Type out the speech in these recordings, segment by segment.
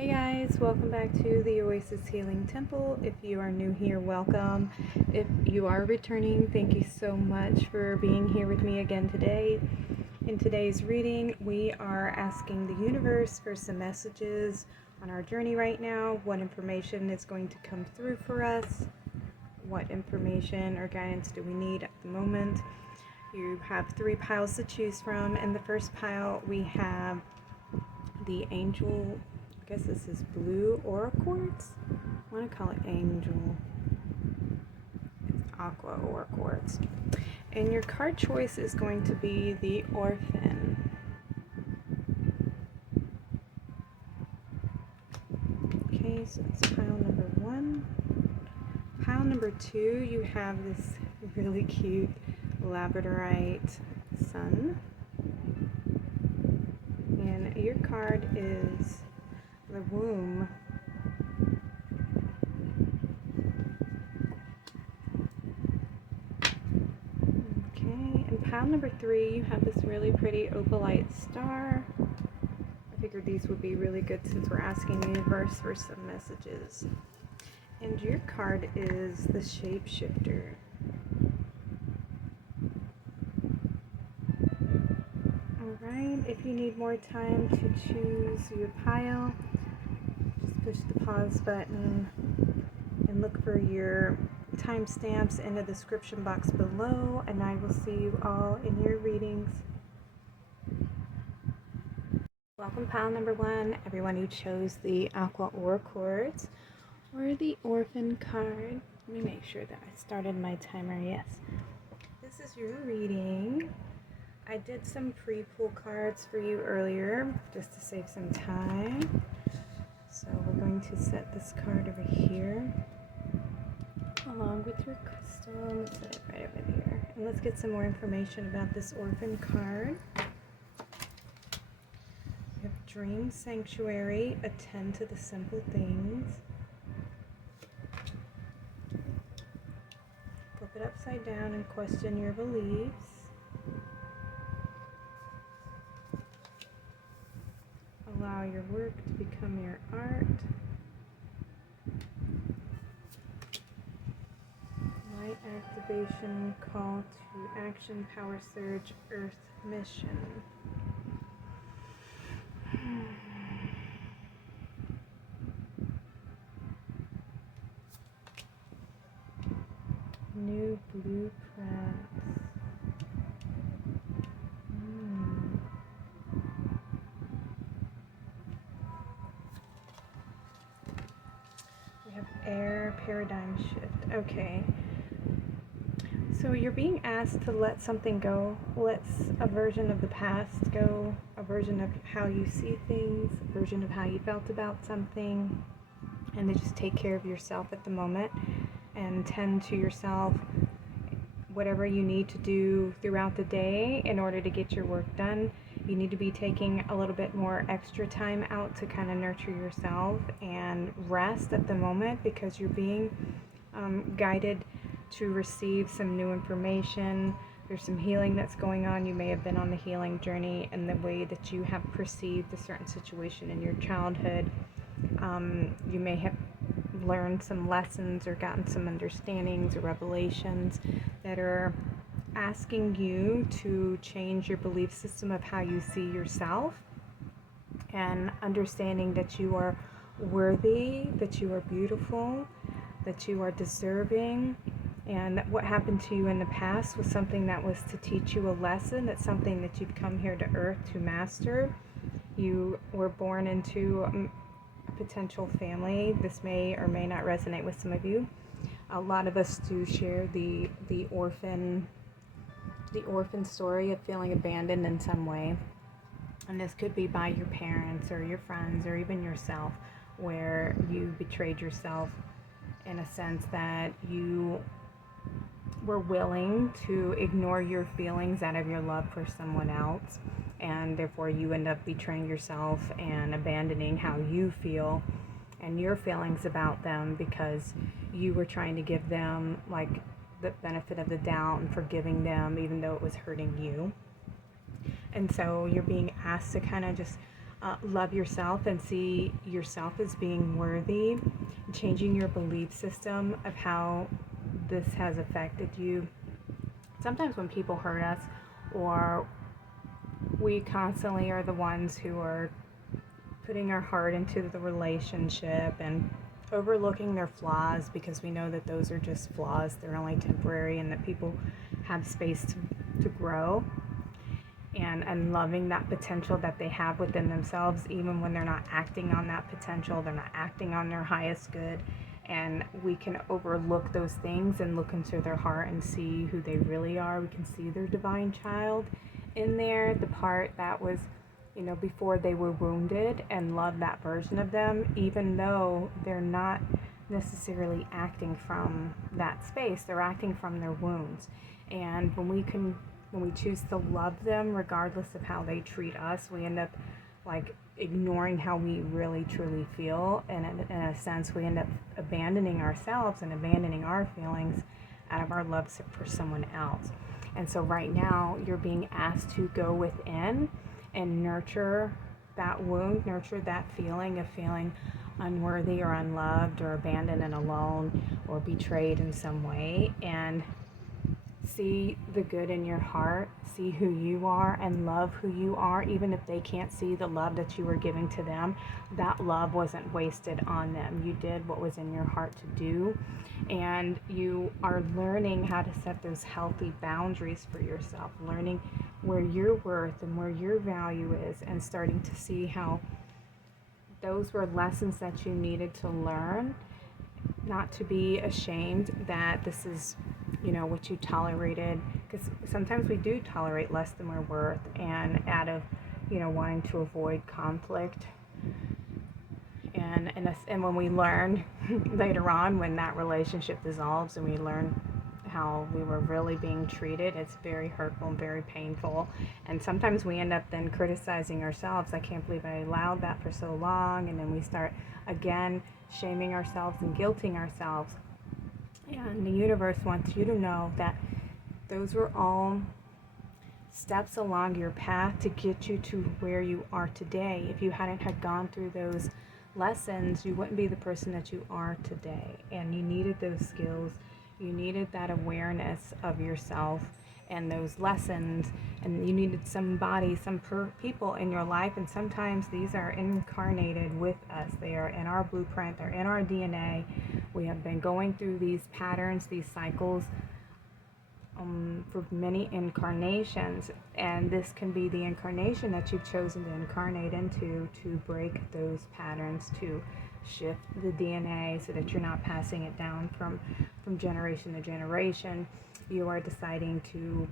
Hey guys, welcome back to the Oasis Healing Temple. If you are new here, welcome. If you are returning, thank you so much for being here with me again today. In today's reading, we are asking the universe for some messages on our journey right now. What information is going to come through for us? What information or guidance do we need at the moment? You have 3 piles to choose from. In the first pile, we have the angel. I guess this is blue or quartz. I want to call it angel. It's aqua or quartz. And your card choice is going to be the orphan. Okay, so that's pile number 1. Pile number 2, you have this really cute Labradorite sun. And your card is the womb. Okay, and pile number 3, you have this really pretty opalite star. I figured these would be really good since we're asking the universe for some messages. And your card is the shapeshifter. Alright, if you need more time to choose your pile, just push the pause button and look for your timestamps in the description box below, and I will see you all in your readings. Welcome pile number 1, everyone who chose the Aqua or Quartz or the Orphan card. Let me make sure that I started my timer. Yes. This is your reading. I did some pre-pull cards for you earlier just to save some time. So we're going to set this card over here along with your crystal. Let's set it right over there. And let's get some more information about this orphan card. We have Dream Sanctuary, attend to the simple things. Flip it upside down and question your beliefs. Allow your work to become your art. Light activation, call to action, power surge, earth mission. New blueprints. We have air paradigm shift. Okay. So you're being asked to let something go. Let a version of the past go, a version of how you see things, a version of how you felt about something, and to just take care of yourself at the moment and tend to yourself, whatever you need to do throughout the day in order to get your work done. You need to be taking a little bit more extra time out to kind of nurture yourself and rest at the moment, because you're being guided to receive some new information. There's some healing that's going on. You may have been on the healing journey in the way that you have perceived a certain situation in your childhood. You may have learned some lessons or gotten some understandings or revelations that are asking you to change your belief system of how you see yourself, and understanding that you are worthy, that you are beautiful, that you are deserving. And what happened to you in the past was something that was to teach you a lesson. It's something that you've come here to Earth to master. You were born into a potential family. This may or may not resonate with some of you. A lot of us do share the orphan story of feeling abandoned in some way. And this could be by your parents or your friends or even yourself, where you betrayed yourself in a sense that you were willing to ignore your feelings out of your love for someone else, and therefore you end up betraying yourself and abandoning how you feel and your feelings about them, because you were trying to give them like the benefit of the doubt and forgiving them even though it was hurting you. And so you're being asked to kind of just love yourself and see yourself as being worthy, changing your belief system of how this has affected you. Sometimes when people hurt us, or we constantly are the ones who are putting our heart into the relationship and overlooking their flaws because we know that those are just flaws, they're only temporary, and that people have space to grow. And loving that potential that they have within themselves, even when they're not acting on that potential, they're not acting on their highest good. And we can overlook those things and look into their heart and see who they really are. We can see their divine child in there, the part that was, you know, before they were wounded, and love that version of them, even though they're not necessarily acting from that space. They're acting from their wounds. And when we choose to love them regardless of how they treat us, we end up like ignoring how we really truly feel, and in a sense we end up abandoning ourselves and abandoning our feelings out of our love for someone else. And so right now you're being asked to go within and nurture that wound, nurture that feeling of feeling unworthy or unloved or abandoned and alone or betrayed in some way, and see the good in your heart, see who you are, and love who you are. Even if they can't see the love that you were giving to them, that love wasn't wasted on them. You did what was in your heart to do, and you are learning how to set those healthy boundaries for yourself, learning where your worth and where your value is, and starting to see how those were lessons that you needed to learn, not to be ashamed that this is, you know, what you tolerated, because sometimes we do tolerate less than we're worth, and out of, you know, wanting to avoid conflict. And when we learn later on, when that relationship dissolves and we learn how we were really being treated, it's very hurtful and very painful. And sometimes we end up then criticizing ourselves. I can't believe I allowed that for so long. And then we start again shaming ourselves and guilting ourselves. And the universe wants you to know that those were all steps along your path to get you to where you are today. If you hadn't had gone through those lessons, you wouldn't be the person that you are today. And you needed those skills. You needed that awareness of yourself and those lessons, and you needed somebody, people in your life, and sometimes these are incarnated with us. They are in our blueprint, they're in our DNA. We have been going through these patterns, these cycles for many incarnations, and this can be the incarnation that you've chosen to incarnate into, to break those patterns, to shift the DNA so that you're not passing it down from generation to generation. You are deciding to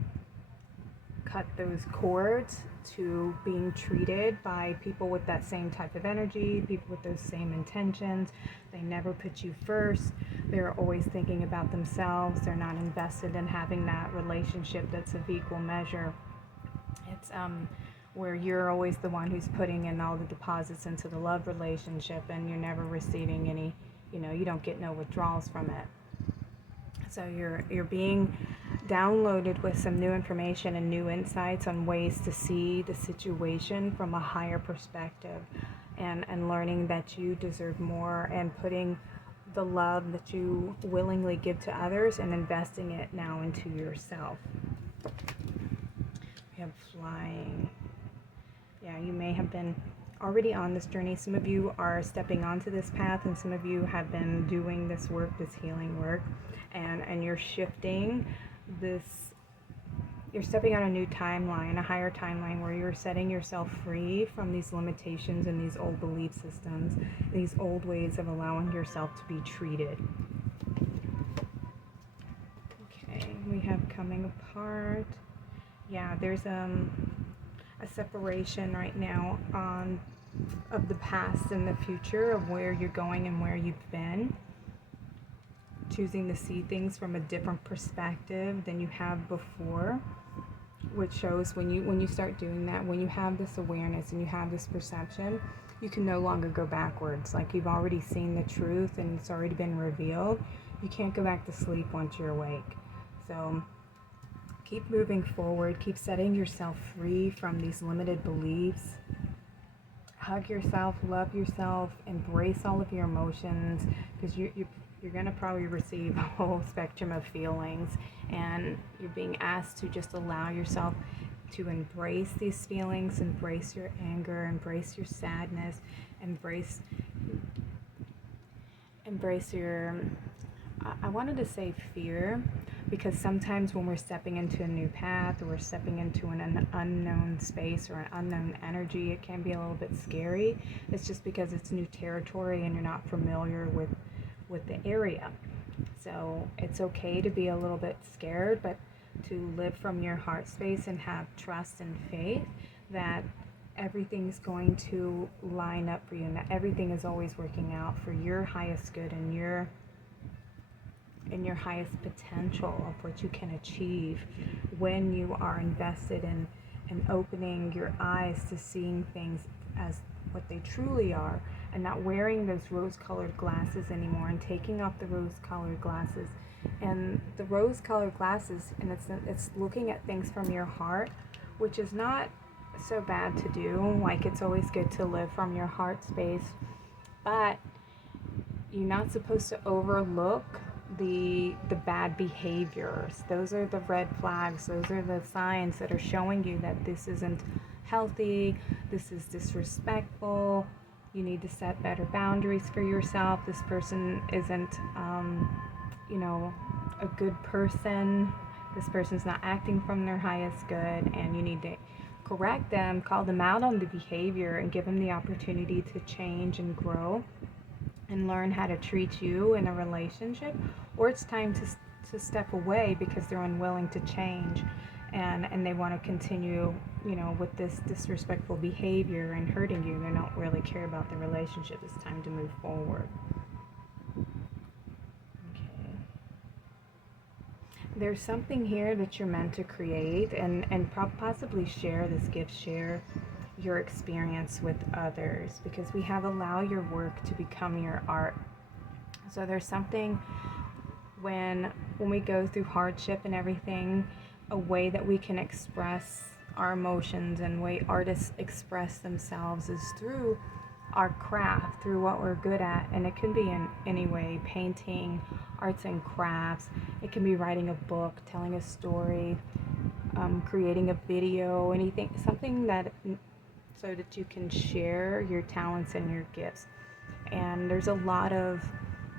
cut those cords to being treated by people with that same type of energy, people with those same intentions. They never put you first. They're always thinking about themselves. They're not invested in having that relationship that's of equal measure. It's where you're always the one who's putting in all the deposits into the love relationship, and you're never receiving any, you know, you don't get no withdrawals from it. So you're being downloaded with some new information and new insights on ways to see the situation from a higher perspective, and learning that you deserve more, and putting the love that you willingly give to others and investing it now into yourself. We have flying. Yeah, you may have been already on this journey. Some of you are stepping onto this path, and some of you have been doing this work, this healing work, and you're shifting this. You're stepping on a new timeline, a higher timeline, where you're setting yourself free from these limitations and these old belief systems, these old ways of allowing yourself to be treated. Okay, we have coming apart. Yeah, there's a separation right now of the past and the future, of where you're going and where you've been. Choosing to see things from a different perspective than you have before, which shows when you start doing that, when you have this awareness and you have this perception, you can no longer go backwards. Like, you've already seen the truth and it's already been revealed. You can't go back to sleep once you're awake. So keep moving forward, keep setting yourself free from these limited beliefs. hug yourself, love yourself, embrace all of your emotions, because you're going to probably receive a whole spectrum of feelings, and you're being asked to just allow yourself to embrace these feelings, embrace your anger, embrace your sadness, embrace your, I wanted to say fear, because sometimes when we're stepping into a new path, or we're stepping into an unknown space or an unknown energy, it can be a little bit scary. It's just because it's new territory and you're not familiar with the area. So it's okay to be a little bit scared, but to live from your heart space and have trust and faith that everything's going to line up for you, and that everything is always working out for your highest good and your highest potential of what you can achieve when you are invested in opening your eyes to seeing things as what they truly are, and not wearing those rose-colored glasses anymore, and taking off the rose-colored glasses. And the rose-colored glasses, and it's looking at things from your heart, which is not so bad to do. Like, it's always good to live from your heart space, but you're not supposed to overlook the bad behaviors. Those are the red flags. Those are the signs that are showing you that this isn't healthy, this is disrespectful, you need to set better boundaries for yourself, this person isn't a good person, this person's not acting from their highest good, and you need to correct them, call them out on the behavior, and give them the opportunity to change and grow and learn how to treat you in a relationship. Or it's time to step away because they're unwilling to change, and they want to continue with this disrespectful behavior and hurting you. They don't really care about the relationship. It's time to move forward. Okay. There's something here that you're meant to create and possibly share this gift, share your experience with others, because we have allow your work to become your art. So there's something when we go through hardship and everything, a way that we can express our emotions and way artists express themselves is through our craft, through what we're good at. And it can be in any way: painting, arts and crafts. It can be writing a book, telling a story, creating a video, anything, something that so that you can share your talents and your gifts. And there's a lot of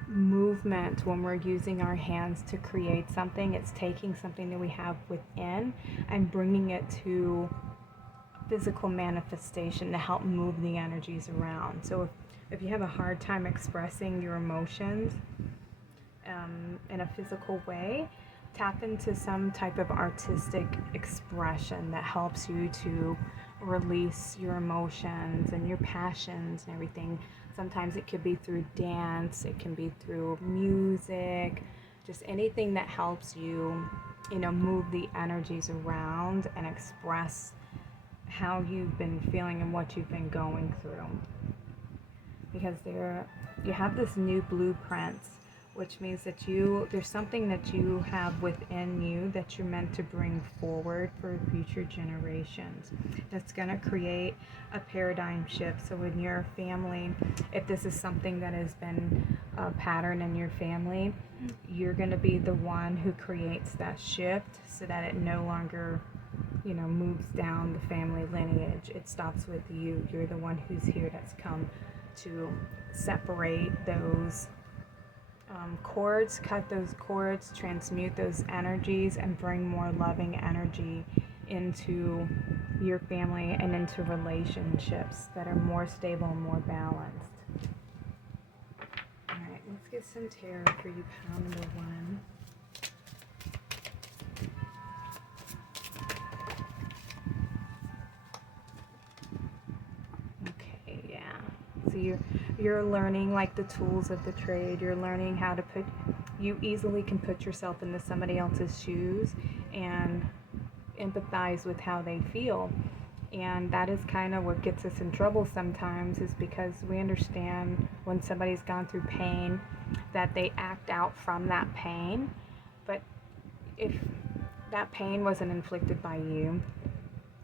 movement when we're using our hands to create something. It's taking something that we have within and bringing it to physical manifestation to help move the energies around. So if you have a hard time expressing your emotions in a physical way, tap into some type of artistic expression that helps you to release your emotions and your passions and everything. Sometimes it could be through dance, it can be through music, just anything that helps you, move the energies around and express how you've been feeling and what you've been going through. Because you have this new blueprint, which means that there's something that you have within you that you're meant to bring forward for future generations. That's going to create a paradigm shift. So in your family, if this is something that has been a pattern in your family, you're going to be the one who creates that shift so that it no longer, moves down the family lineage. It stops with you. You're the one who's here that's come to separate those cords, cut those cords, transmute those energies, and bring more loving energy into your family and into relationships that are more stable and more balanced. Alright, let's get some tarot for you, pile number 1. Okay, yeah. So you're learning like the tools of the trade. You're learning how to you easily can put yourself into somebody else's shoes and empathize with how they feel. And that is kind of what gets us in trouble sometimes, is because we understand when somebody's gone through pain that they act out from that pain. But if that pain wasn't inflicted by you,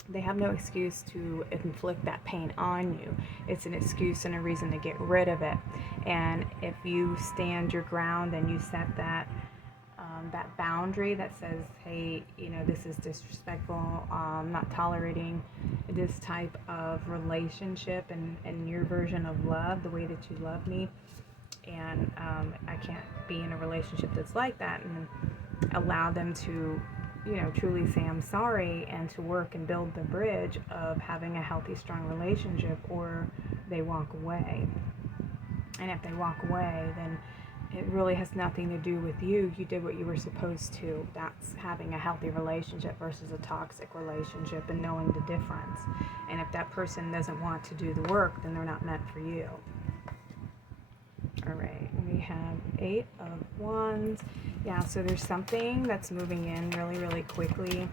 they have no excuse to inflict that pain on you. It's an excuse and a reason to get rid of it. And if you stand your ground and you set that that boundary that says, hey, you know, this is disrespectful, not tolerating this type of relationship and your version of love, the way that you love me, and I can't be in a relationship that's like that, and allow them to, you know, truly say I'm sorry and to work and build the bridge of having a healthy, strong relationship, or they walk away. And if they walk away, then it really has nothing to do with you. You did what you were supposed to. That's having a healthy relationship versus a toxic relationship, and knowing the difference. And if that person doesn't want to do the work, then they're not meant for you. All right, we have 8 of Wands. Yeah, so there's something that's moving in really, really quickly.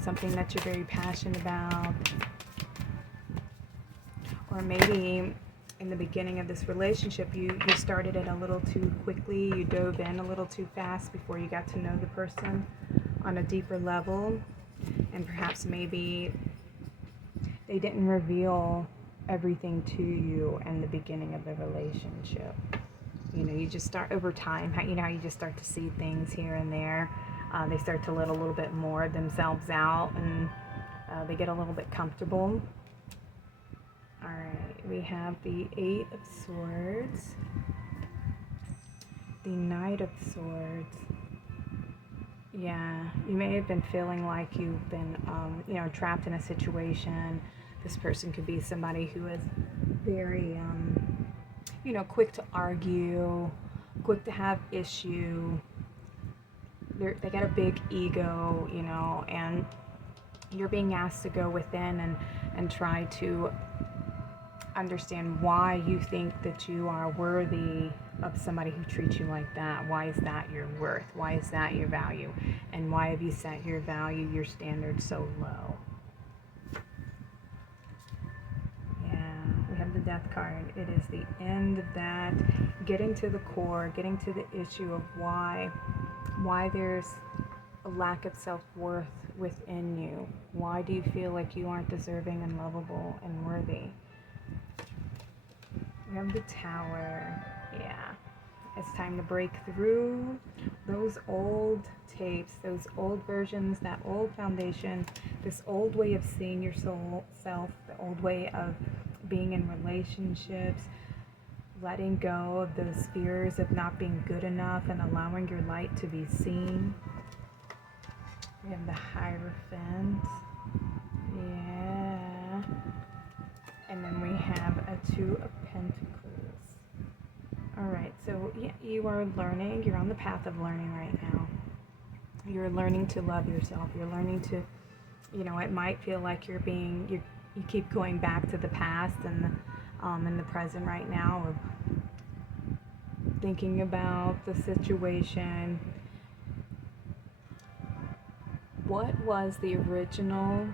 Something that you're very passionate about. Or maybe in the beginning of this relationship, you started it a little too quickly. You dove in a little too fast before you got to know the person on a deeper level. And perhaps maybe they didn't reveal everything to you in the beginning of the relationship. You know, you just start over time, you know how you just start to see things here and there. They start to let a little bit more of themselves out, and they get a little bit comfortable. All right, we have the 8 of Swords, the Knight of Swords. Yeah, you may have been feeling like you've been, you know, trapped in a situation. This person could be somebody who is very, you know, quick to argue, quick to have issue. They got a big ego, you know, and you're being asked to go within and try to understand why you think that you are worthy of somebody who treats you like that. Why is that your worth? Why is that your value? And why have you set your value, your standards so low? Yeah, we have the Death card. It is the end of that, getting to the core, getting to the issue of why there's a lack of self-worth within you. Why do you feel like you aren't deserving and lovable and worthy? We have the Tower. Yeah. It's time to break through those old tapes, those old versions, that old foundation, this old way of seeing your self, the old way of being in relationships, letting go of those fears of not being good enough and allowing your light to be seen. We have the Hierophant. Yeah. And then we have a 2 of Pentacles. Alright, so yeah, you are learning. You're on the path of learning right now. You're learning to love yourself. You're learning to, you know, it might feel like you keep going back to the past and in the present right now, of thinking about the situation. What was the original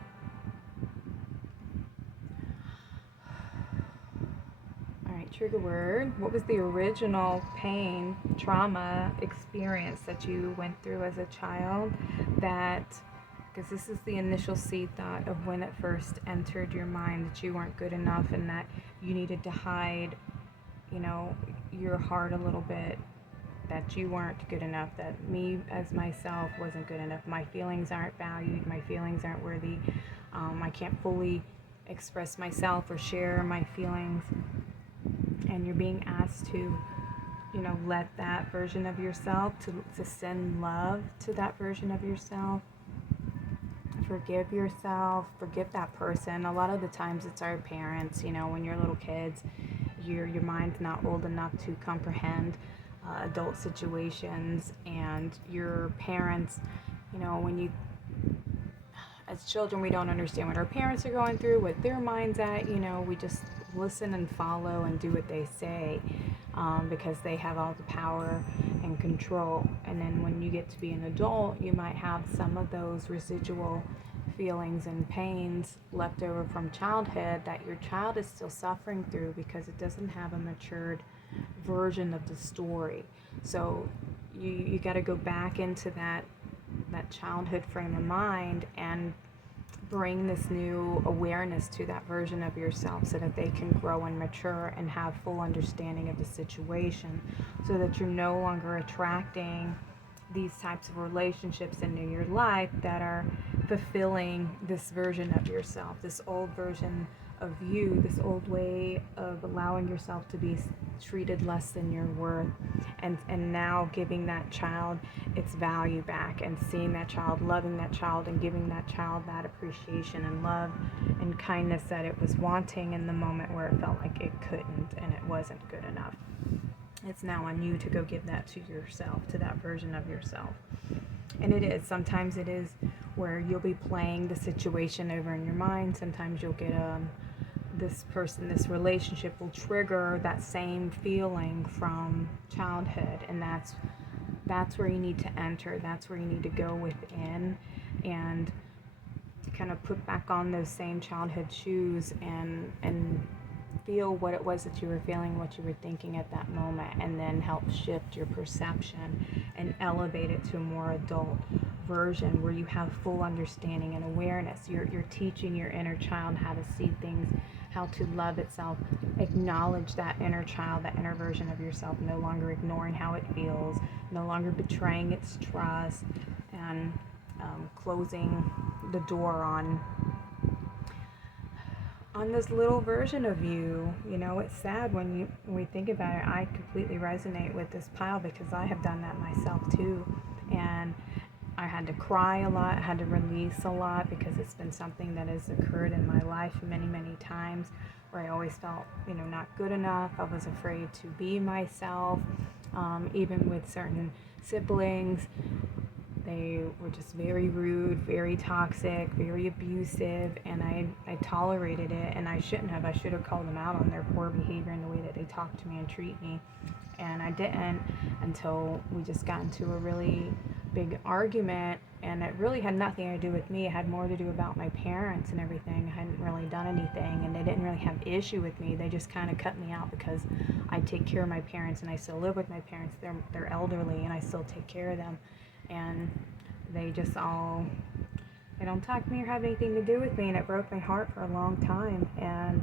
trigger word? What was the original pain, trauma experience that you went through as a child? That, because this is the initial seed thought of when it first entered your mind, that you weren't good enough and that you needed to hide, you know, your heart a little bit, that you weren't good enough, that me as myself wasn't good enough, my feelings aren't valued, my feelings aren't worthy, I can't fully express myself or share my feelings. And you're being asked to, you know, let that version of yourself, to send love to that version of yourself. Forgive yourself, forgive that person. A lot of the times it's our parents, you know, when you're little kids, your mind's not old enough to comprehend adult situations, and your parents, you know, when you, as children, we don't understand what our parents are going through, what their mind's at, you know, we just listen and follow and do what they say, because they have all the power and control. And then when you get to be an adult, you might have some of those residual feelings and pains left over from childhood that your child is still suffering through, because it doesn't have a matured version of the story. So you got to go back into that childhood frame of mind and bring this new awareness to that version of yourself so that they can grow and mature and have full understanding of the situation, so that you're no longer attracting these types of relationships into your life that are fulfilling this version of yourself, this old version of you, this old way of allowing yourself to be treated less than your worth, and now giving that child its value back, and seeing that child, loving that child, and giving that child that appreciation and love and kindness that it was wanting in the moment where it felt like it couldn't and it wasn't good enough. It's now on you to go give that to yourself, to that version of yourself. And it is. Sometimes it is where you'll be playing the situation over in your mind. Sometimes you'll get this person, this relationship will trigger that same feeling from childhood. And that's where you need to enter. That's where you need to go within and kind of put back on those same childhood shoes and feel what it was that you were feeling, what you were thinking at that moment, and then help shift your perception and elevate it to a more adult version where you have full understanding and awareness. You're teaching your inner child how to see things, how to love itself, acknowledge that inner child, that inner version of yourself, no longer ignoring how it feels, no longer betraying its trust, and closing the door on this little version of you. You know, it's sad when we think about it. I completely resonate with this pile because I have done that myself too. And I had to cry a lot, I had to release a lot because it's been something that has occurred in my life many, many times where I always felt, not good enough. I was afraid to be myself, even with certain siblings. They were just very rude, very toxic, very abusive, and I tolerated it, and I shouldn't have. I should have called them out on their poor behavior and the way that they talk to me and treat me. And I didn't until we just got into a really big argument, and it really had nothing to do with me. It had more to do about my parents and everything. I hadn't really done anything, and they didn't really have issue with me. They just kind of cut me out because I take care of my parents, and I still live with my parents. They're elderly, and I still take care of them. And they don't talk to me or have anything to do with me, and it broke my heart for a long time. And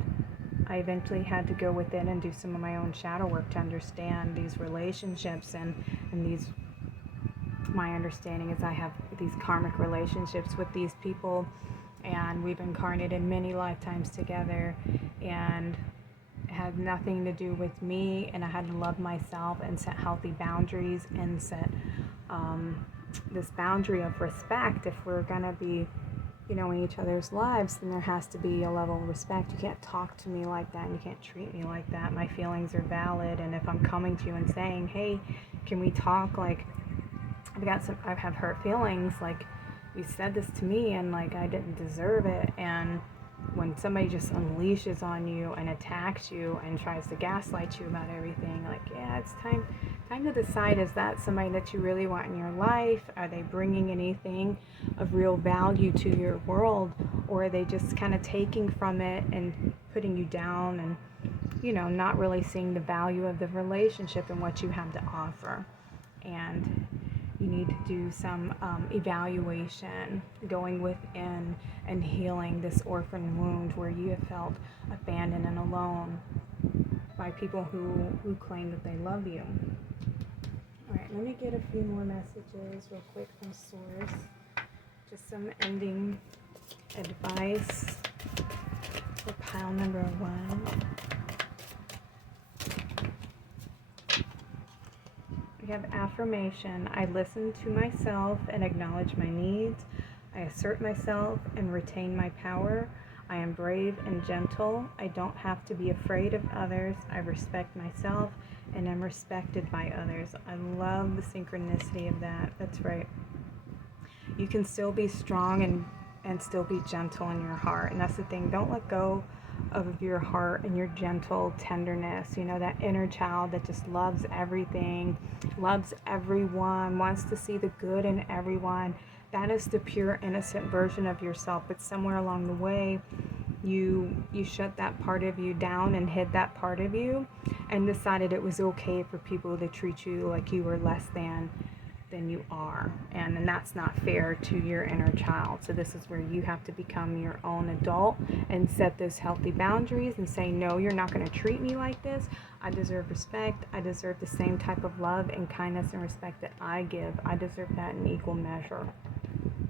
I eventually had to go within and do some of my own shadow work to understand these relationships and my understanding is I have these karmic relationships with these people, and we've incarnated many lifetimes together, and it had nothing to do with me, and I had to love myself and set healthy boundaries and set this boundary of respect. If we're gonna be in each other's lives, then there has to be a level of respect. You can't talk to me like that, and you can't treat me like that. My feelings are valid, and if I'm coming to you and saying, hey, can we talk, like I have hurt feelings, like you said this to me and like I didn't deserve it. And when somebody just unleashes on you and attacks you and tries to gaslight you about everything, like, yeah, it's time to decide, is that somebody that you really want in your life? Are they bringing anything of real value to your world, or are they just kind of taking from it and putting you down and not really seeing the value of the relationship and what you have to offer? And you need to do some evaluation, going within and healing this orphan wound where you have felt abandoned and alone by people who claim that they love you. All right, let me get a few more messages real quick from Source. Just some ending advice for pile number 1. We have affirmation. I listen to myself and acknowledge my needs. I assert myself and retain my power. I am brave and gentle. I don't have to be afraid of others. I respect myself and am respected by others. I love the synchronicity of that. That's right. You can still be strong and still be gentle in your heart. And that's the thing. Don't let go of your heart and your gentle tenderness, that inner child that just loves everything, loves everyone, wants to see the good in everyone. That is the pure, innocent version of yourself. But somewhere along the way, you shut that part of you down and hid that part of you and decided it was okay for people to treat you like you were less than. than you are, and that's not fair to your inner child. So this is where you have to become your own adult and set those healthy boundaries and say, no, you're not going to treat me like this. I deserve respect. I deserve the same type of love and kindness and respect that I give. I deserve that in equal measure,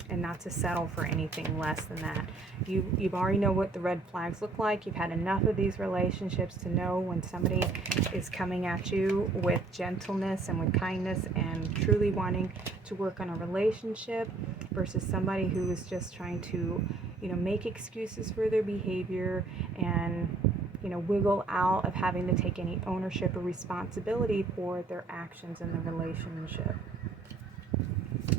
and not to settle for anything less than that. You've already know what the red flags look like. You've had enough of these relationships to know when somebody is coming at you with gentleness and with kindness and truly wanting to work on a relationship versus somebody who is just trying to, make excuses for their behavior and, wiggle out of having to take any ownership or responsibility for their actions in the relationship.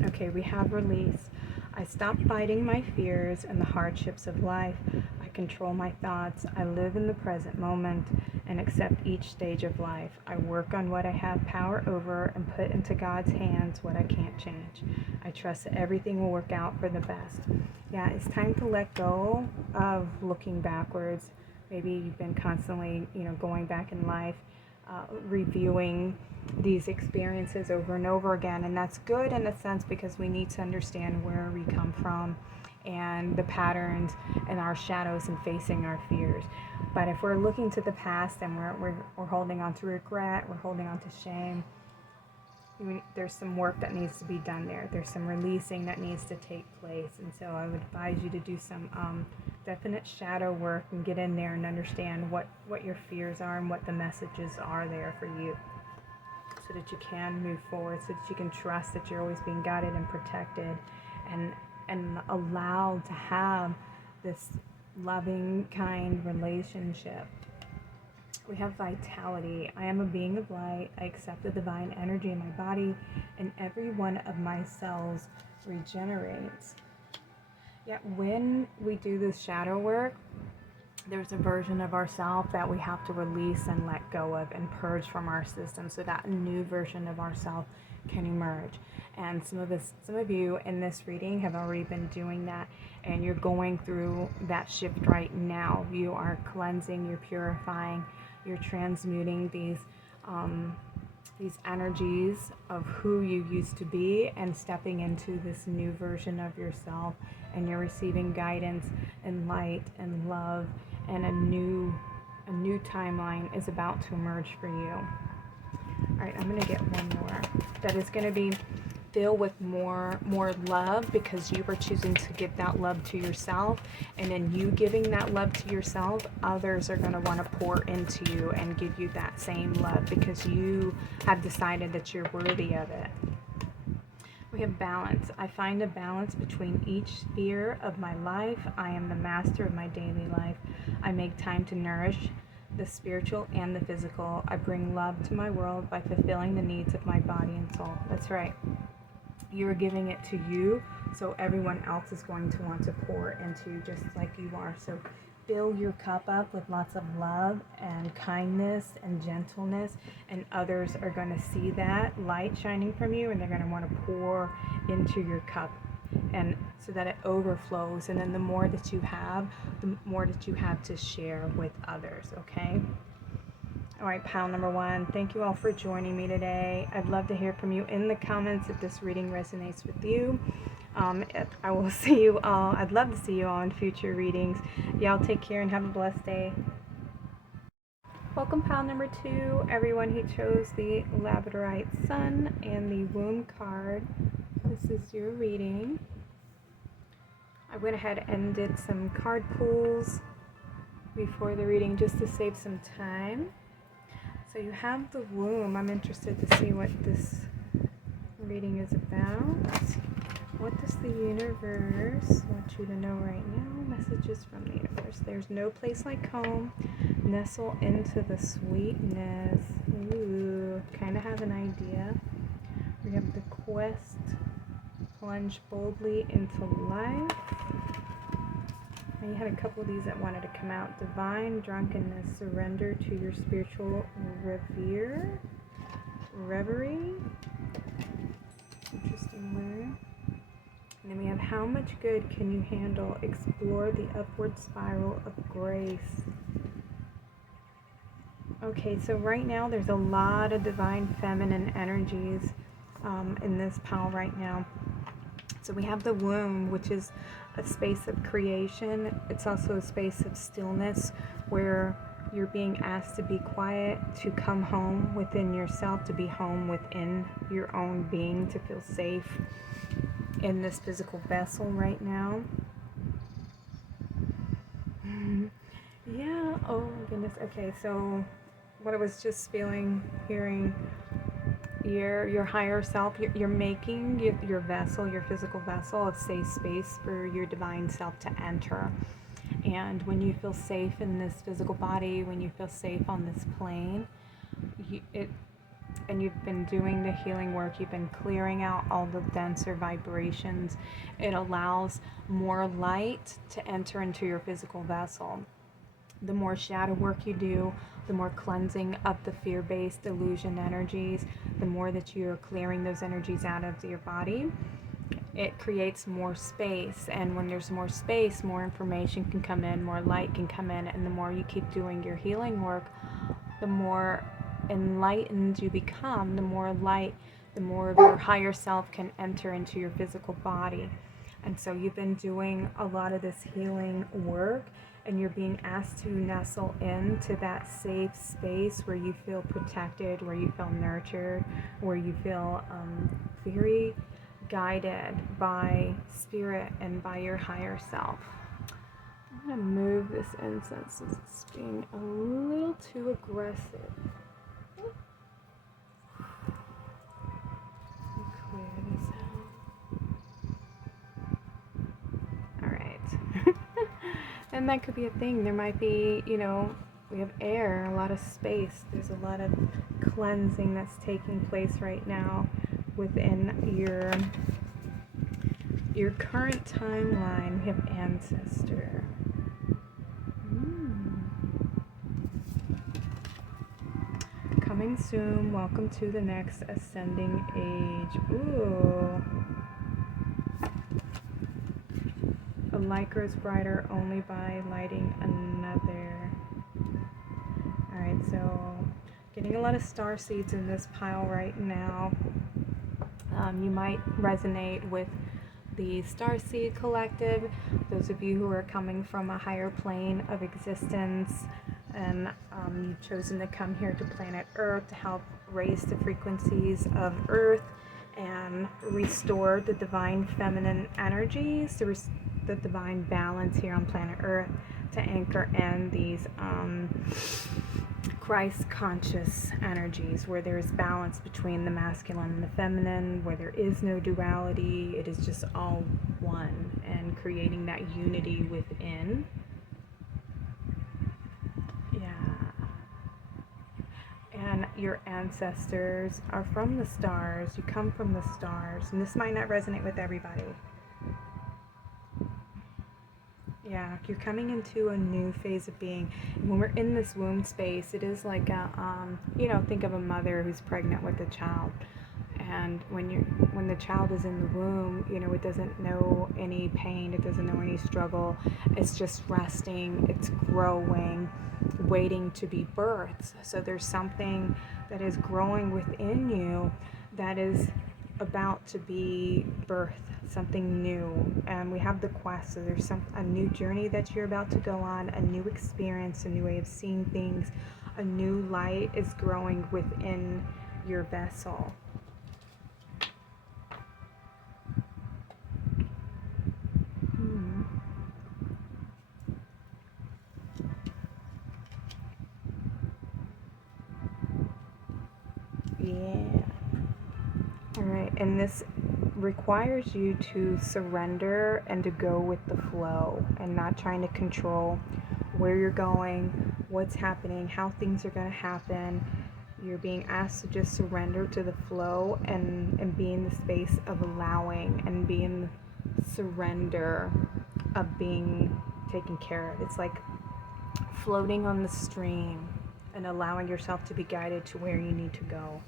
Okay, we have release. I stop fighting my fears and the hardships of life. I control my thoughts. I live in the present moment and accept each stage of life. I work on what I have power over and put into God's hands what I can't change. I trust that everything will work out for the best. Yeah, it's time to let go of looking backwards. Maybe you've been constantly, going back in life, reviewing these experiences over and over again, and that's good in a sense because we need to understand where we come from and the patterns and our shadows and facing our fears. But if we're looking to the past and we're holding on to regret, we're holding on to shame, there's some work that needs to be done there. There's some releasing that needs to take place, and so I would advise you to do some definite shadow work and get in there and understand what your fears are and what the messages are there for you, so that you can move forward, so that you can trust that you're always being guided and protected and allowed to have this loving, kind relationship. We have vitality. I am a being of light. I accept the divine energy in my body, and every one of my cells regenerates. Yet when we do this shadow work, there's a version of ourselves that we have to release and let go of and purge from our system so that a new version of ourselves can emerge. And some of you in this reading have already been doing that, and you're going through that shift right now. You are cleansing, you're purifying, you're transmuting these energies of who you used to be and stepping into this new version of yourself, and you're receiving guidance and light and love, and a new timeline is about to emerge for you. All right, I'm going to get one more that is going to be filled with more love, because you are choosing to give that love to yourself, and in you giving that love to yourself, others are going to want to pour into you and give you that same love because you have decided that you're worthy of it. We have balance. I find a balance between each sphere of my life. I am the master of my daily life. I make time to nourish the spiritual and the physical. I bring love to my world by fulfilling the needs of my body and soul. That's right. You're giving it to you, so everyone else is going to want to pour into just like you are. So fill your cup up with lots of love and kindness and gentleness, and others are going to see that light shining from you, and they're going to want to pour into your cup, and so that it overflows. And then the more that you have, the more that you have to share with others. Okay. All right, pile number one, thank you all for joining me today. I'd love to hear from you in the comments if this reading resonates with you. I will see you all. I'd love to see you all in future readings. Y'all take care and have a blessed day. Welcome, pile number two, everyone who chose the Labradorite Sun and the Womb card. This is your reading. I went ahead and did some card pulls before the reading just to save some time. So you have the womb. I'm interested to see what this reading is about. What does the universe want you to know right now? Messages from the universe. There's no place like home. Nestle into the sweetness. Ooh, kind of have an idea. We have the quest. Plunge boldly into life. And you had a couple of these that wanted to come out. Divine drunkenness, surrender to your spiritual reverie. Interesting word. And then we have how much good can you handle? Explore the upward spiral of grace. Okay, so right now there's a lot of divine feminine energies in this pile right now. So we have the womb, which is a space of creation. It's also a space of stillness where you're being asked to be quiet, to come home within yourself, to be home within your own being, to feel safe in this physical vessel right now. Yeah, oh goodness. Okay, so what I was just feeling, hearing, your higher self, you're making your vessel, your physical vessel, a safe space for your divine self to enter. And when you feel safe in this physical body, when you feel safe on this plane, and you've been doing the healing work, you've been clearing out all the denser vibrations, it allows more light to enter into your physical vessel. The more shadow work you do, the more cleansing of the fear-based illusion energies, the more that you're clearing those energies out of your body, it creates more space. And when there's more space, more information can come in, more light can come in, and the more you keep doing your healing work, the more enlightened you become, the more light, the more of your higher self can enter into your physical body. And so you've been doing a lot of this healing work, and you're being asked to nestle into that safe space where you feel protected, where you feel nurtured, where you feel very guided by spirit and by your higher self. I'm going to move this incense since it's being a little too aggressive. Clear this out. Alright. And that could be a thing. There might be, we have air, a lot of space. There's a lot of cleansing that's taking place right now within your current timeline. We have ancestor. Coming soon. Welcome to the next ascending age. Ooh. A light grows brighter only by lighting another. Alright, so getting a lot of star seeds in this pile right now. You might resonate with the Starseed Collective, those of you who are coming from a higher plane of existence, and you've chosen to come here to planet Earth to help raise the frequencies of Earth and restore the divine feminine energies, the divine balance here on planet Earth, to anchor in these Christ conscious energies where there is balance between the masculine and the feminine, where there is no duality, it is just all one, and creating that unity within. And your ancestors are from the stars, you come from the stars, and this might not resonate with everybody. Yeah, you're coming into a new phase of being. And when we're in this womb space, it is like a, think of a mother who's pregnant with a child. And when the child is in the womb, it doesn't know any pain, it doesn't know any struggle. It's just resting, it's growing, waiting to be birthed. So there's something that is growing within you that is about to be birthed, something new. And we have the quest, so there's a new journey that you're about to go on, a new experience, a new way of seeing things, a new light is growing within your vessel. Yeah. Alright, and this requires you to surrender and to go with the flow and not trying to control where you're going, what's happening, how things are going to happen. You're being asked to just surrender to the flow and be in the space of allowing and be in the surrender of being taken care of. It's like floating on the stream and allowing yourself to be guided to where you need to go.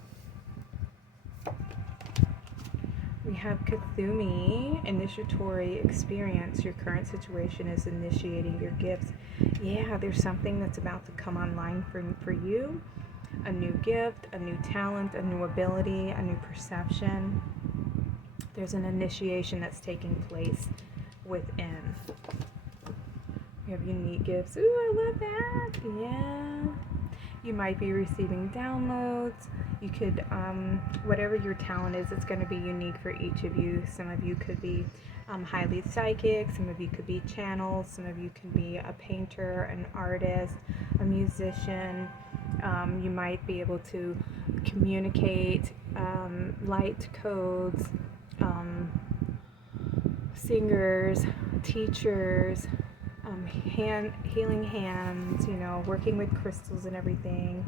We have Kathumi, initiatory experience. Your current situation is initiating your gifts. Yeah, there's something that's about to come online for you. a new gift, a new talent, a new ability, a new perception. There's an initiation that's taking place within. You have unique gifts. Ooh, I love that. Yeah. You might be receiving downloads. You could, whatever your talent is, it's going to be unique for each of you. Some of you could be highly psychic. Some of you could be channels. Some of you can be a painter, an artist, a musician. You might be able to communicate light codes, singers, teachers, healing hands, you know, working with crystals and everything.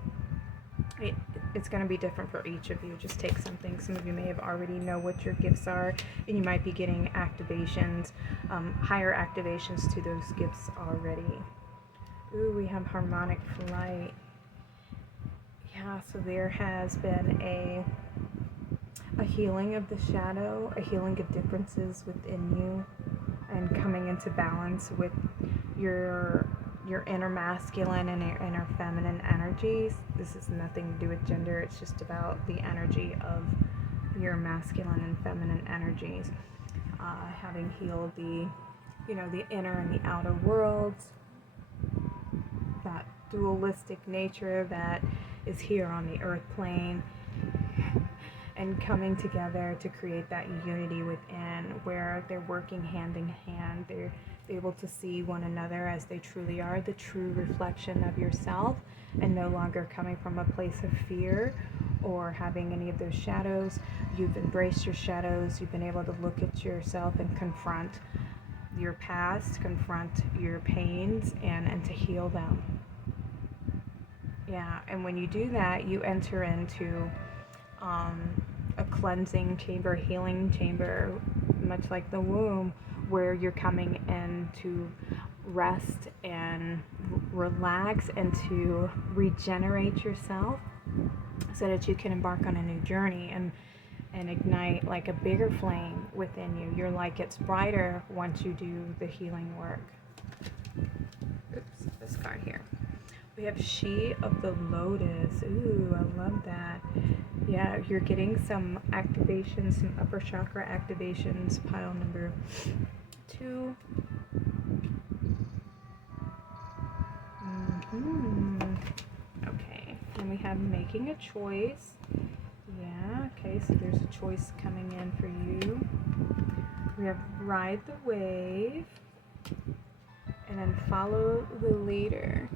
It's going to be different for each of you. Just take something. Some of you may have already know what your gifts are, and you might be getting activations, higher activations to those gifts already. Ooh, we have harmonic flight. Yeah, so there has been a healing of the shadow, a healing of differences within you, and coming into balance with your inner masculine and your inner feminine energies. This has nothing to do with gender. It's just about the energy of your masculine and feminine energies. Having healed the inner and the outer worlds, that dualistic nature that is here on the earth plane, and coming together to create that unity within, where they're working hand in hand. They're able to see one another as they truly are, the true reflection of yourself, and no longer coming from a place of fear or having any of those shadows. You've embraced your shadows. You've been able to look at yourself and confront your past, confront your pains, and to heal them. Yeah, and when you do that, you enter into a cleansing chamber, healing chamber, much like the womb, where you're coming in to rest and relax and to regenerate yourself so that you can embark on a new journey and ignite like a bigger flame within you. Your light gets brighter once you do the healing work. Oops, this card here. We have She of the Lotus. Ooh, I love that. Yeah, you're getting some activations, some upper chakra activations. Pile number 2. Okay, and we have Making a Choice. Yeah, okay, so there's a choice coming in for you. We have Ride the Wave. And then Follow the Leader.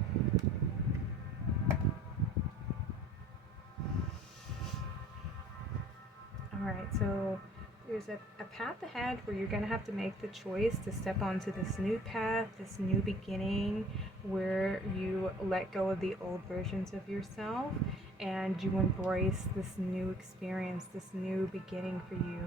Alright, so there's a path ahead where you're going to have to make the choice to step onto this new path, this new beginning, where you let go of the old versions of yourself and you embrace this new experience, this new beginning for you.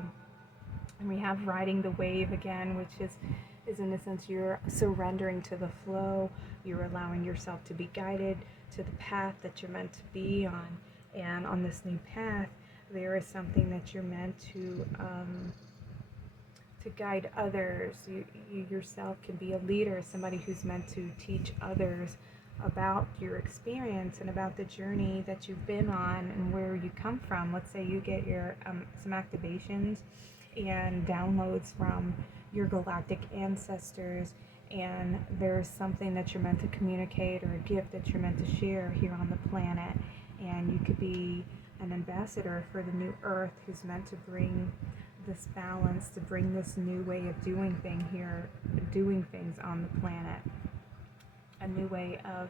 And we have Riding the Wave again, which is in a sense you're surrendering to the flow. You're allowing yourself to be guided to the path that you're meant to be on. And on this new path, there is something that you're meant to guide others. You yourself can be a leader, somebody who's meant to teach others about your experience and about the journey that you've been on and where you come from. Let's say you get your some activations and downloads from your galactic ancestors, and there's something that you're meant to communicate or a gift that you're meant to share here on the planet, and you could be an ambassador for the new earth who's meant to bring this balance, to bring this new way of doing things on the planet, a new way of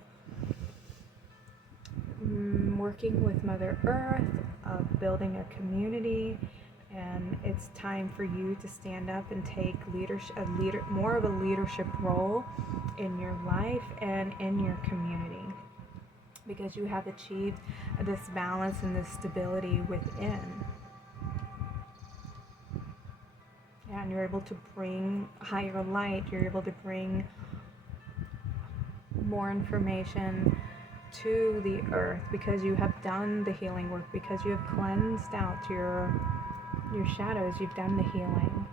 working with Mother Earth, of building a community. And it's time for you to stand up and take more of a leadership role in your life and in your community, because you have achieved this balance and this stability within. And you're able to bring higher light, you're able to bring more information to the earth, because you have done the healing work, because you have cleansed out your shadows, you've done the healing.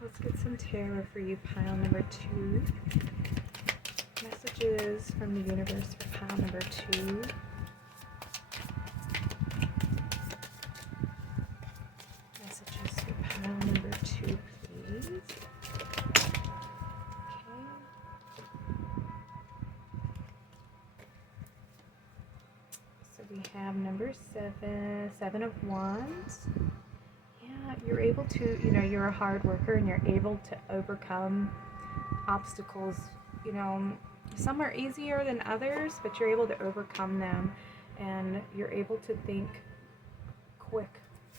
Let's get some tarot for you, pile number 2. Message messages from the universe for pile number 2. Messages for pile number 2, please. Okay. So we have number 7, 7 of Wands. Yeah, you're able to, you're a hard worker and you're able to overcome obstacles. Some are easier than others, but you're able to overcome them, and you're able to think quick.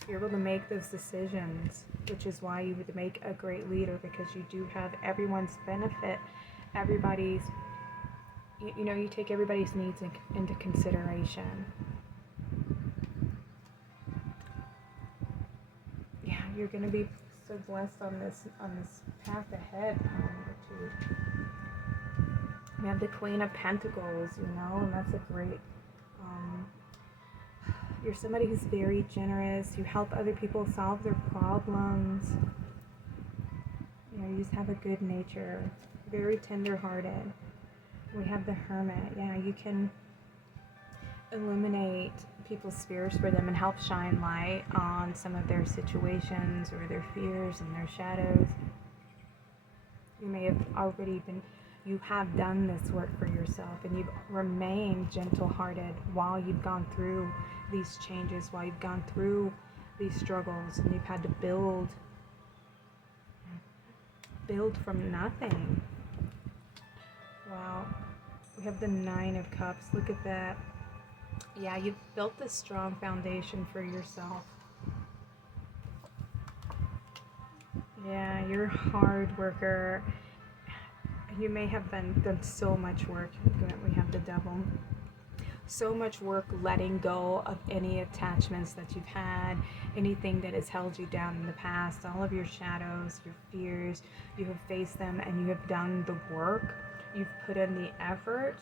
You're able to make those decisions, which is why you would make a great leader, because you do have everyone's benefit, everybody's, you take everybody's needs into consideration. Yeah, you're going to be so blessed on this path ahead. We have the Queen of Pentacles, and that's a great, you're somebody who's very generous. You help other people solve their problems. You just have a good nature, very tender-hearted. We have the Hermit. Yeah, you can illuminate people's fears for them and help shine light on some of their situations or their fears and their shadows. You may have you have done this work for yourself, and you've remained gentle-hearted while you've gone through these changes, while you've gone through these struggles, and you've had to build from nothing. Wow. We have the 9 of Cups. Look at that. Yeah, you've built this strong foundation for yourself. Yeah, you're a hard worker. You may have done so much work. We have the Devil. So much work letting go of any attachments that you've had, anything that has held you down in the past, all of your shadows, your fears. You have faced them and you have done the work. You've put in the effort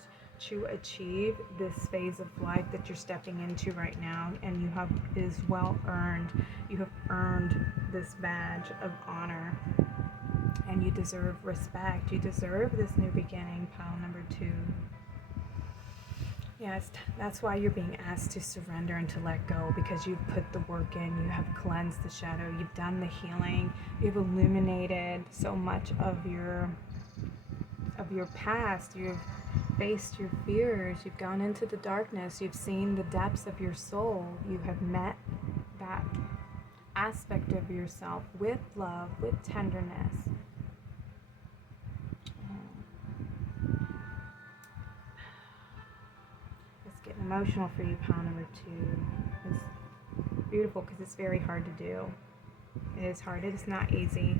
to achieve this phase of life that you're stepping into right now, and it is well earned. You have earned this badge of honor, and you deserve respect. You deserve this new beginning, pile number 2. Yes, that's why you're being asked to surrender and to let go, because you've put the work in. You have cleansed the shadow. You've done the healing. You've illuminated so much of your past. You've faced your fears. You've gone into the darkness. You've seen the depths of your soul. You have met that aspect of yourself with love, with tenderness. It's getting emotional for you, pile number 2. It's beautiful because it's very hard to do. It is hard. It is not easy.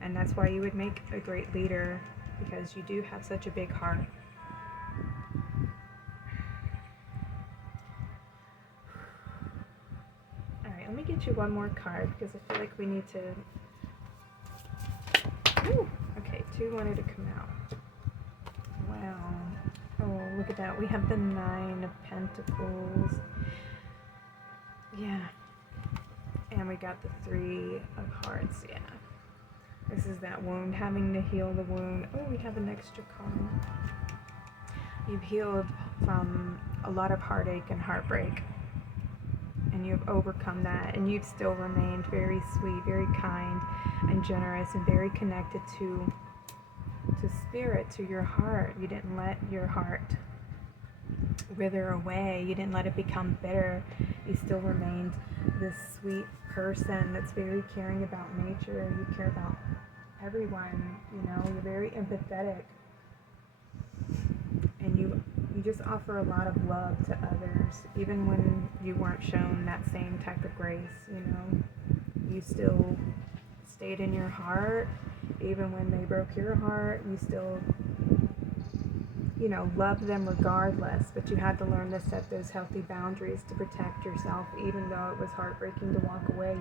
And that's why you would make a great leader, because you do have such a big heart. Alright, let me get you one more card, because I feel like we need to... Ooh, okay, 2 wanted to come out. Wow. Oh, look at that. We have the 9 of Pentacles. Yeah. And we got the 3 of Hearts, yeah. This is that wound, having to heal the wound. Oh, we have an extra card. You've healed from a lot of heartache and heartbreak, and you've overcome that, and you've still remained very sweet, very kind, and generous, and very connected to spirit, to your heart. You didn't let your heart wither away. You didn't let it become bitter. You still remained this sweet person that's very caring about nature. You care about everyone, you're very empathetic, and you just offer a lot of love to others, even when you weren't shown that same type of grace. You still stayed in your heart, even when they broke your heart. You still loved them regardless, but you had to learn to set those healthy boundaries to protect yourself. Even though it was heartbreaking to walk away,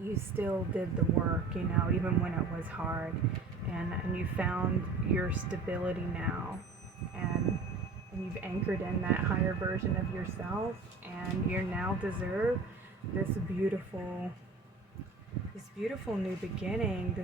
you still did the work, even when it was hard, and you found your stability now, and you've anchored in that higher version of yourself, and you now deserve this beautiful new beginning,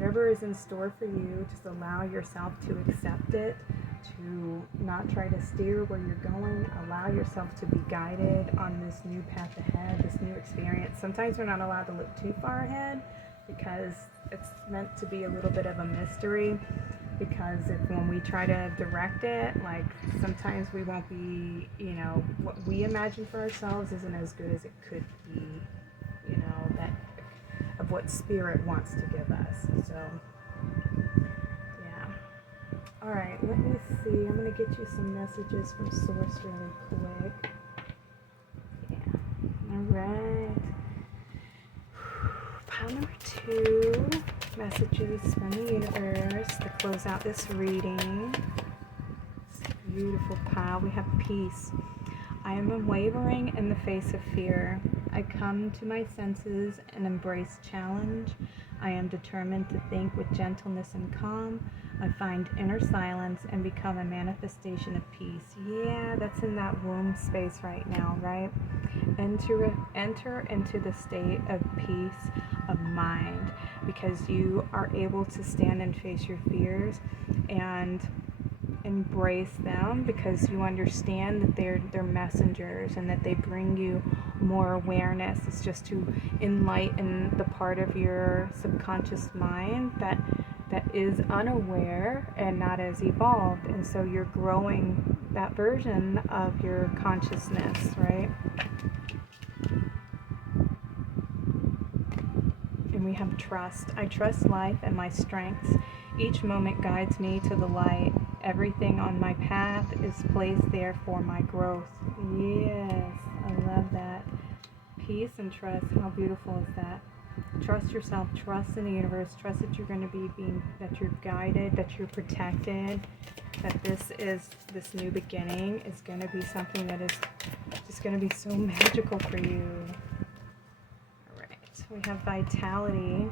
whatever is in store for you, just allow yourself to accept it, to not try to steer where you're going. Allow yourself to be guided on this new path ahead, this new experience. Sometimes we're not allowed to look too far ahead because it's meant to be a little bit of a mystery, because when we try to direct it, like, sometimes we won't be, you know, what we imagine for ourselves isn't as good as it could be, you know, that of what spirit wants to give us. So yeah. All right, let me see. I'm going to get you some messages from Source really quick. Yeah. All right. Pile number 2, messages from the universe to close out this reading. This beautiful pile. We have peace. I am unwavering in the face of fear. I come to my senses and embrace challenge. I am determined to think with gentleness and calm. I find inner silence and become a manifestation of peace. Yeah, that's in that womb space right now, right? Enter into the state of peace of mind, because you are able to stand and face your fears and embrace them, because you understand that they're messengers and that they bring you more awareness. It's just to enlighten the part of your subconscious mind that is unaware and not as evolved, and so you're growing that version of your consciousness, right? And we have trust. I trust life and my strengths. Each moment guides me to the light. Everything on my path is placed there for my growth. Yes, I love that. Peace and trust. How beautiful is that? Trust yourself. Trust in the universe. Trust that you're going to that you're guided, that you're protected, that this new beginning is going to be something that is just going to be so magical for you. All right. We have vitality.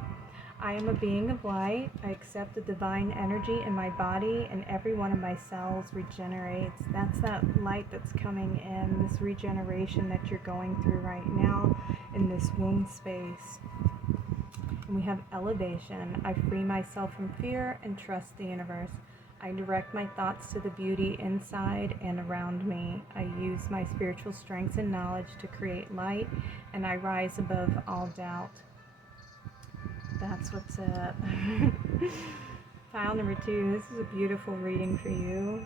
I am a being of light. I accept the divine energy in my body, and every one of my cells regenerates. That's that light that's coming in, this regeneration that you're going through right now in this womb space. And we have elevation. I free myself from fear and trust the universe. I direct my thoughts to the beauty inside and around me. I use my spiritual strengths and knowledge to create light, and I rise above all doubt. That's what's up. File number 2. This is a beautiful reading for you.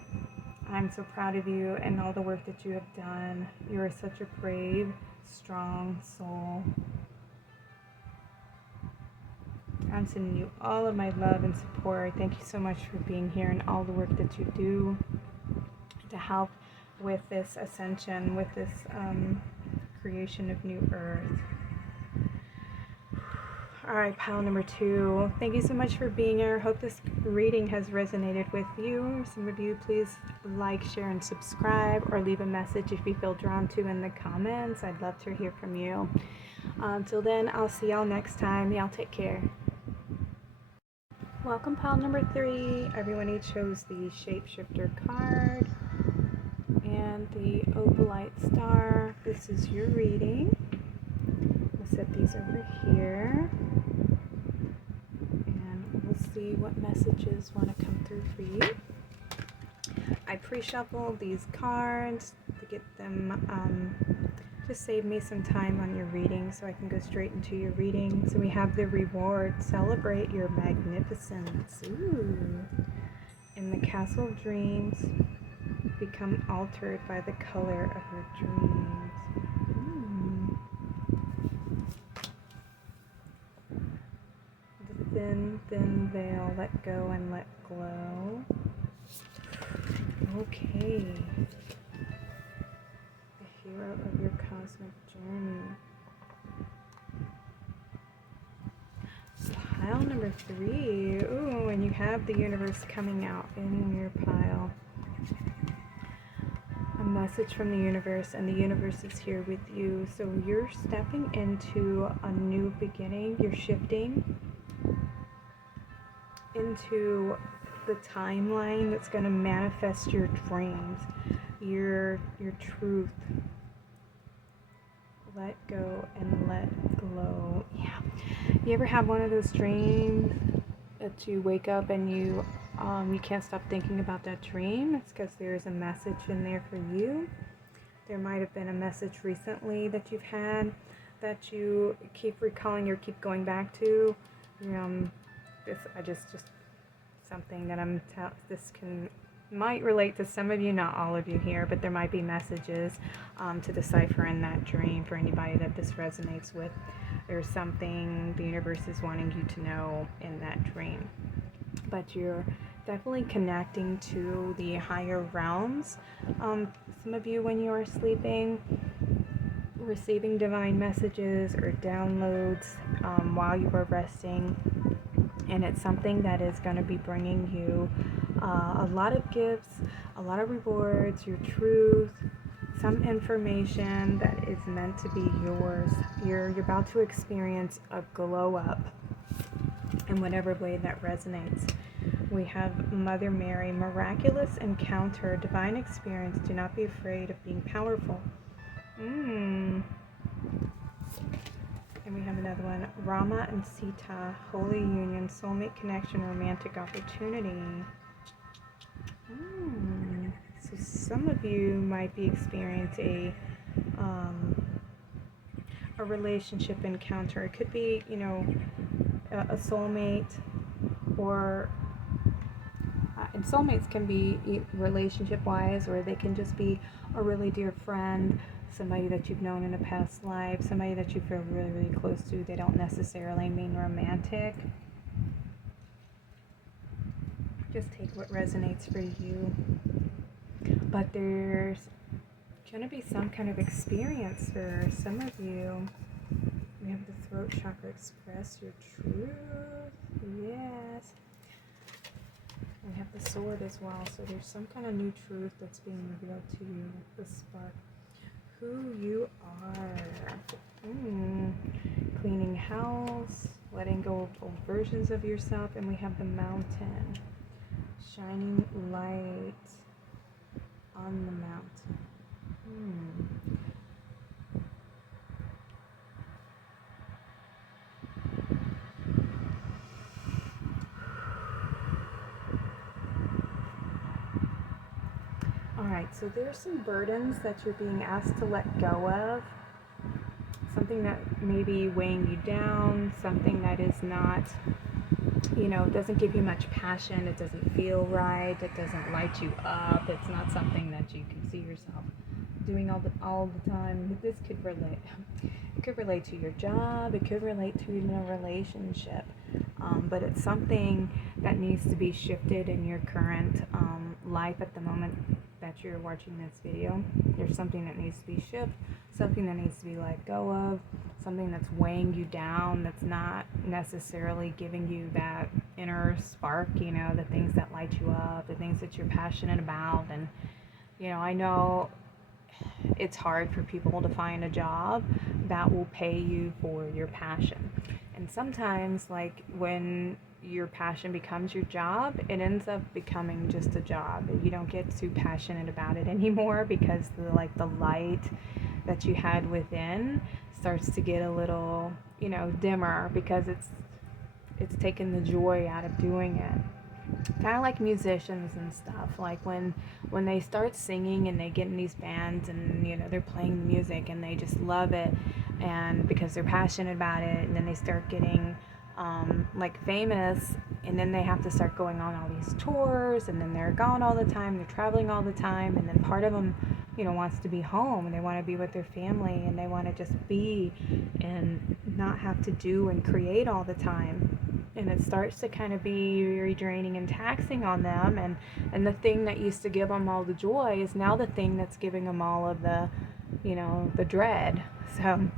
I'm so proud of you and all the work that you have done. You are such a brave, strong soul. I'm sending you all of my love and support. Thank you so much for being here and all the work that you do to help with this ascension, with this creation of New Earth. Alright, pile number 2. Thank you so much for being here. Hope this reading has resonated with you. Some of you, please like, share, and subscribe, or leave a message if you feel drawn to in the comments. I'd love to hear from you. Till then, I'll see y'all next time. Y'all take care. Welcome, pile number 3. Everyone each chose the Shapeshifter card and the Opalite star. This is your reading. We'll set these over here, and we'll see what messages want to come through for you. I pre-shuffled these cards to get them, just save me some time on your reading so I can go straight into your reading. So we have the reward. Celebrate your magnificence. Ooh. In the castle of dreams, become altered by the color of your dreams. The thin, thin veil, let go and let glow. Okay. The hero of your cosmic journey. Pile number 3. Ooh, and you have the universe coming out in your pile. A message from the universe, and the universe is here with you. So you're stepping into a new beginning. You're shifting into the timeline that's going to manifest your dreams, your truth. Let go and let glow. Yeah. You ever have one of those dreams that you wake up and you can't stop thinking about that dream. It's because there's a message in there for you. There might have been a message recently that you've had that you keep recalling or keep going back to. Just something that this might relate to some of you, not all of you here, but there might be messages to decipher in that dream for anybody that this resonates with. There's something the universe is wanting you to know in that dream. But you're definitely connecting to the higher realms. Some of you, when you are sleeping, receiving divine messages or downloads while you are resting. And it's something that is going to be bringing you a lot of gifts, a lot of rewards, your truth, some information that is meant to be yours. You're about to experience a glow up in whatever way that resonates. We have Mother Mary, miraculous encounter, divine experience. Do not be afraid of being powerful. And we have another one, Rama and Sita, holy union, soulmate connection, romantic opportunity. So some of you might be experiencing a relationship encounter. It could be, a soulmate, or and soulmates can be relationship-wise, or they can just be a really dear friend, somebody that you've known in a past life, somebody that you feel really, really close to. They don't necessarily mean romantic. Just take what resonates for you. But there's going to be some kind of experience for some of you. We have the throat chakra, express your truth. Yes. We have the sword as well. So there's some kind of new truth that's being revealed to you. The spark. Who you are. Cleaning house. Letting go of old versions of yourself. And we have the mountain. Shining light on the mountain. Alright, so there's some burdens that you're being asked to let go of. Something that may be weighing you down, something that is not, doesn't give you much passion, it doesn't feel right, it doesn't light you up, it's not something that you can see yourself doing all the time. This could relate. It could relate to your job, it could relate to even a relationship, but it's something that needs to be shifted in your current life at the moment that you're watching this video. There's something that needs to be shifted, something that needs to be let go of, something that's weighing you down, that's not necessarily giving you that inner spark, the things that light you up, the things that you're passionate about. And I know it's hard for people to find a job that will pay you for your passion. And sometimes, like, when your passion becomes your job, it ends up becoming just a job. You don't get too passionate about it anymore because the light that you had within starts to get a little, dimmer, because it's taken the joy out of doing it. Kind of like musicians and stuff, like when they start singing and they get in these bands and they're playing the music and they just love it, and because they're passionate about it, and then they start getting famous, and then they have to start going on all these tours, and then they're gone all the time, they're traveling all the time, and then part of them wants to be home, and they want to be with their family, and they want to just be and not have to do and create all the time. And it starts to kind of be very draining and taxing on them, and the thing that used to give them all the joy is now the thing that's giving them all of the the dread. So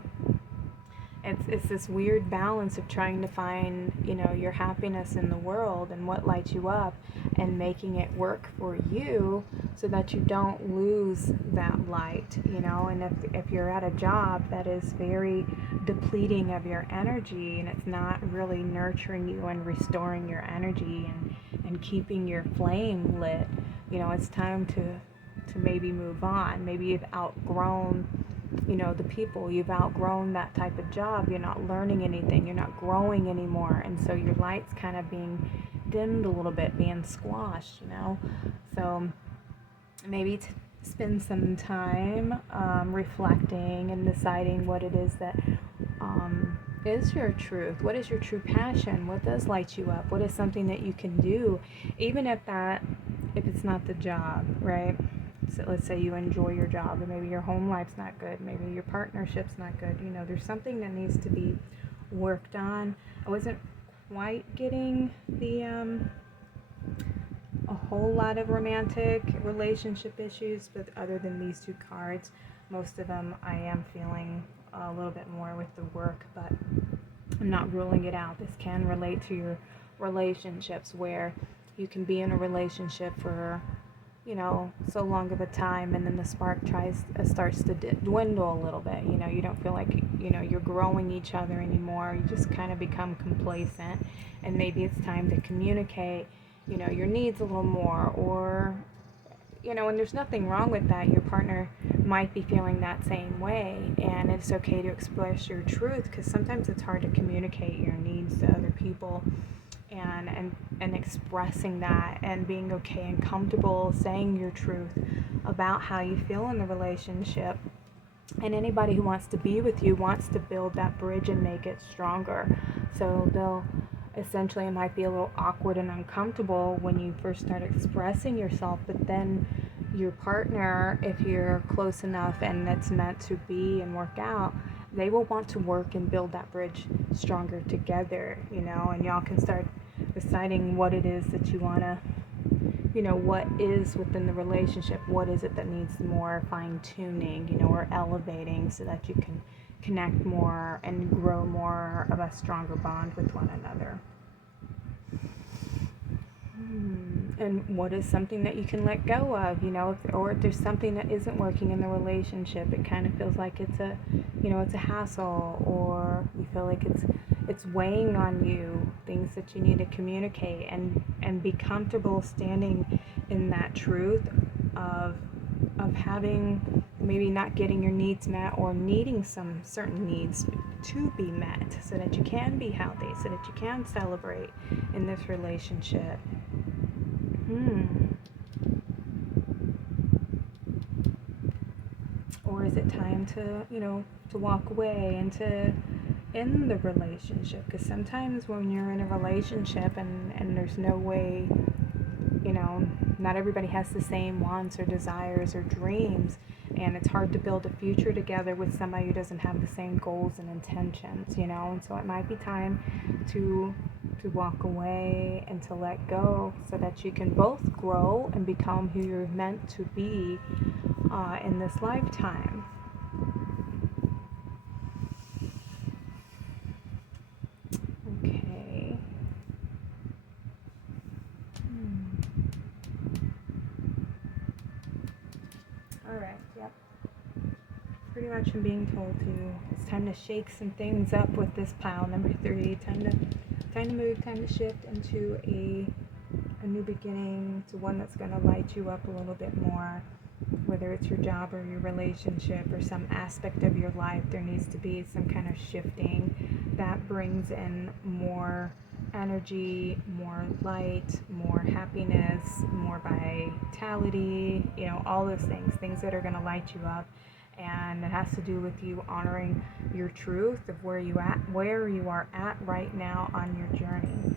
it's this weird balance of trying to find your happiness in the world and what lights you up, and making it work for you so that you don't lose that light. And if you're at a job that is very depleting of your energy, and it's not really nurturing you and restoring your energy and keeping your flame lit, it's time to maybe move on. Maybe you've outgrown you know, the people. You've outgrown that type of job. You're not learning anything. You're not growing anymore. And so your light's kind of being dimmed a little bit, being squashed, you know. So maybe spend some time reflecting and deciding what it is that is your truth. What is your true passion? What does light you up? What is something that you can do, even if it's not the job, right? So let's say you enjoy your job, or maybe your home life's not good, maybe your partnership's not good. You know, there's something that needs to be worked on. I wasn't quite getting a whole lot of romantic relationship issues, but other than these two cards, most of them I am feeling a little bit more with the work, but I'm not ruling it out. This can relate to your relationships, where you can be in a relationship for, you know, so long of a time, and then the spark starts to dwindle a little bit. You know, you don't feel like, you know, you're growing each other anymore. You just kind of become complacent, and maybe it's time to communicate, you know, your needs a little more, or, you know, and there's nothing wrong with that. Your partner might be feeling that same way, and it's okay to express your truth, because sometimes it's hard to communicate your needs to other people, and expressing that, and being okay and comfortable saying your truth about how you feel in the relationship. And anybody who wants to be with you wants to build that bridge and make it stronger. So they'll essentially, it might be a little awkward and uncomfortable when you first start expressing yourself, but then your partner, if you're close enough and it's meant to be and work out, they will want to work and build that bridge stronger together, you know, and y'all can start deciding what it is that you want to, you know, what is within the relationship, what is it that needs more fine-tuning, you know, or elevating, so that you can connect more and grow more of a stronger bond with one another. And what is something that you can let go of, you know, or if there's something that isn't working in the relationship, it kind of feels like it's a, you know, it's a hassle, or you feel like it's weighing on you, things that you need to communicate, and be comfortable standing in that truth of having, maybe not getting your needs met, or needing some certain needs to be met, so that you can be healthy, so that you can celebrate in this relationship. Or is it time to, you know, to walk away and to end the relationship? Because sometimes when you're in a relationship and there's no way, you know, not everybody has the same wants or desires or dreams, and it's hard to build a future together with somebody who doesn't have the same goals and intentions, you know. And so it might be time to walk away and to let go, so that you can both grow and become who you're meant to be in this lifetime. Okay. Alright, yep. Pretty much I'm being told it's time to shake some things up with this pile number 3. Time to move, time to shift into a new beginning, to one that's going to light you up a little bit more. Whether it's your job or your relationship or some aspect of your life, there needs to be some kind of shifting that brings in more energy, more light, more happiness, more vitality, you know, all those things that are going to light you up. And it has to do with you honoring your truth of where you are at right now on your journey.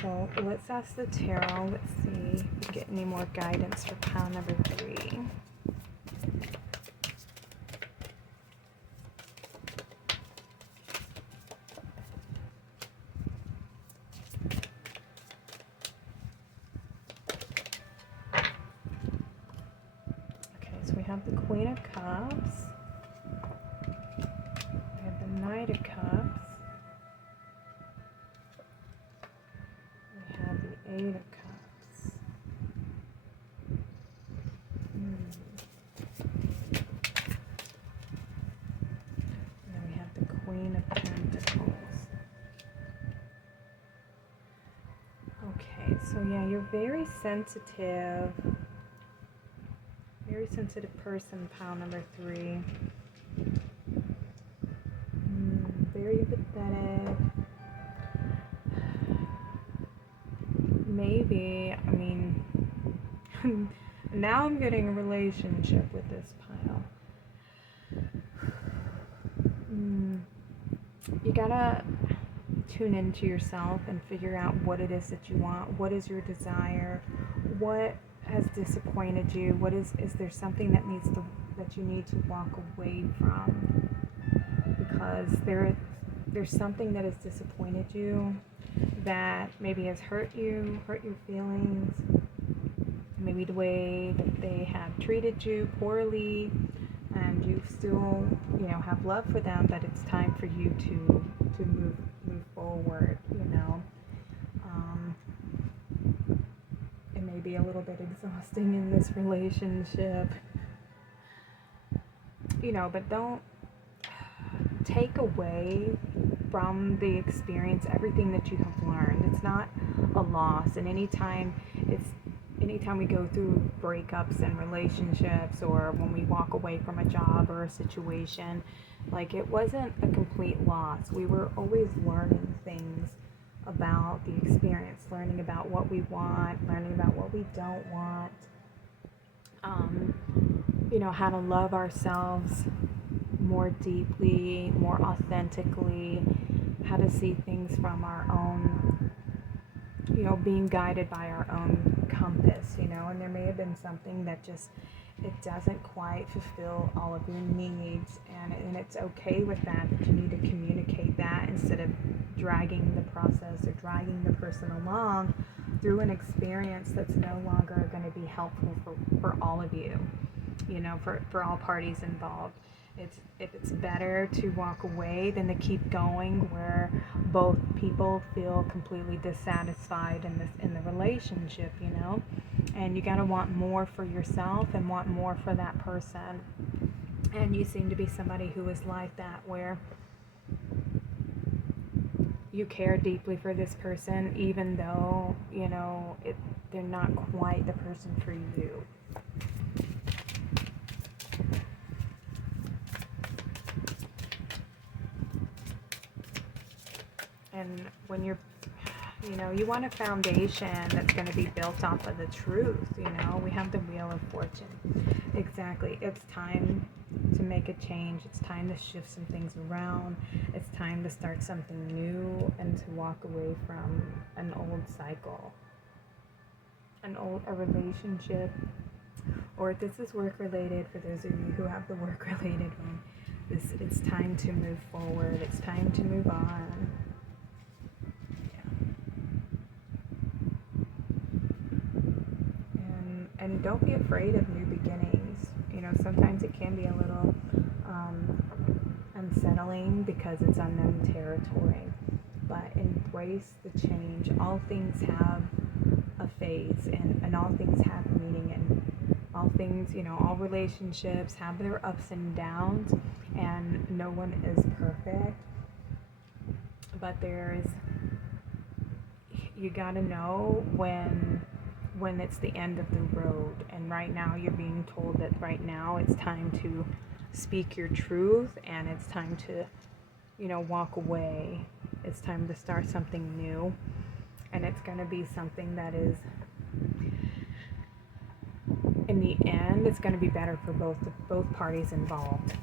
So let's ask the tarot. Let's see if we get any more guidance for pile number 3. Okay, so we have the Queen of Cups. We have the Knight of Cups. We have the 8 of Cups. And then we have the Queen of Pentacles. Okay, so yeah, you're very sensitive person, pile number 3. Very pathetic. Maybe, I mean, now I'm getting a relationship with this pile. You gotta tune into yourself and figure out what it is that you want. What is your desire? What has disappointed you? Is there something that you need to walk away from? Because there's something that has disappointed you, that maybe has hurt your feelings, maybe the way that they have treated you poorly, and you still, have love for them, but it's time for you to move forward, It may be a little bit exhausting in this relationship, but don't take away from the experience everything that you have learned. It's not a loss, and anytime we go through breakups and relationships, or when we walk away from a job or a situation, like, it wasn't a complete loss. We were always learning things about the experience, learning about what we want, learning about what we don't want, how to love ourselves more deeply, more authentically, how to see things from our own, being guided by our own compass, and there may have been something that it doesn't quite fulfill all of your needs, and it's okay with that you need to communicate that instead of dragging the process or dragging the person along through an experience that's no longer going to be helpful for all of you, for all parties involved. It's better to walk away than to keep going where both people feel completely dissatisfied in the relationship, and you got to want more for yourself and want more for that person. And you seem to be somebody who is like that, where you care deeply for this person even though they're not quite the person for you. And when you want a foundation that's going to be built off of the truth, we have the Wheel of Fortune. Exactly. It's time to make a change. It's time to shift some things around. It's time to start something new and to walk away from an old cycle, a relationship. Or if this is work related, for those of you who have the work related one, it's time to move forward. It's time to move on. And don't be afraid of new beginnings. Sometimes it can be a little unsettling because it's unknown territory. But embrace the change. All things have a phase, and all things have meaning, and all things, all relationships have their ups and downs, and no one is perfect. But you gotta know when it's the end of the road, and right now you're being told that right now it's time to speak your truth, and it's time to walk away. It's time to start something new, and it's going to be something that is, in the end, it's going to be better for both parties involved.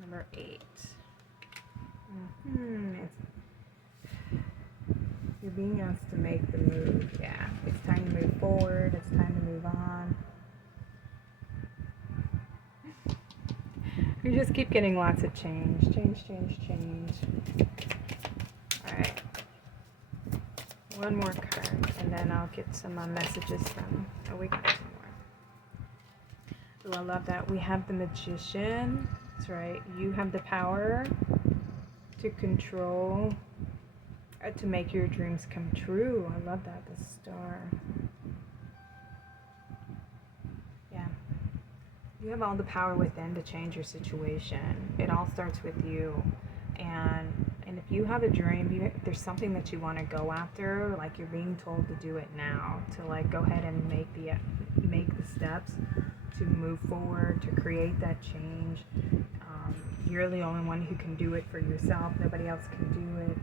Number 8. You're being asked to make the move. Yeah, it's time to move forward. It's time to move on. You just keep getting lots of change. Alright. One more card, and then I'll get some messages from... Oh, we got some more. Ooh, I love that. We have the Magician. That's right. You have the power to control... to make your dreams come true. I love that. The Star. Yeah. You have all the power within to change your situation. It all starts with you. And if you have a dream, there's something that you want to go after, like you're being told to do it now, to like go ahead and make the steps to move forward, to create that change. You're the only one who can do it for yourself. Nobody else can do it.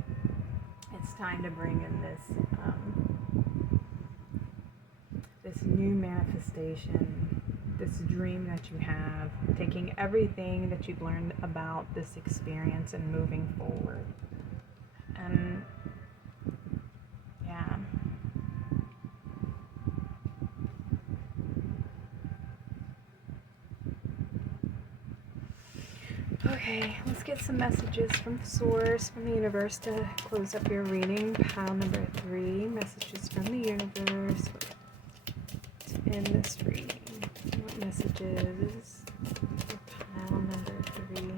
It's time to bring in this new manifestation, this dream that you have, taking everything that you've learned about this experience and moving forward. And yeah. Okay, let's get some messages from the source, from the universe to close up your reading. Pile number 3, messages from the universe to end this reading. What messages for pile number 3?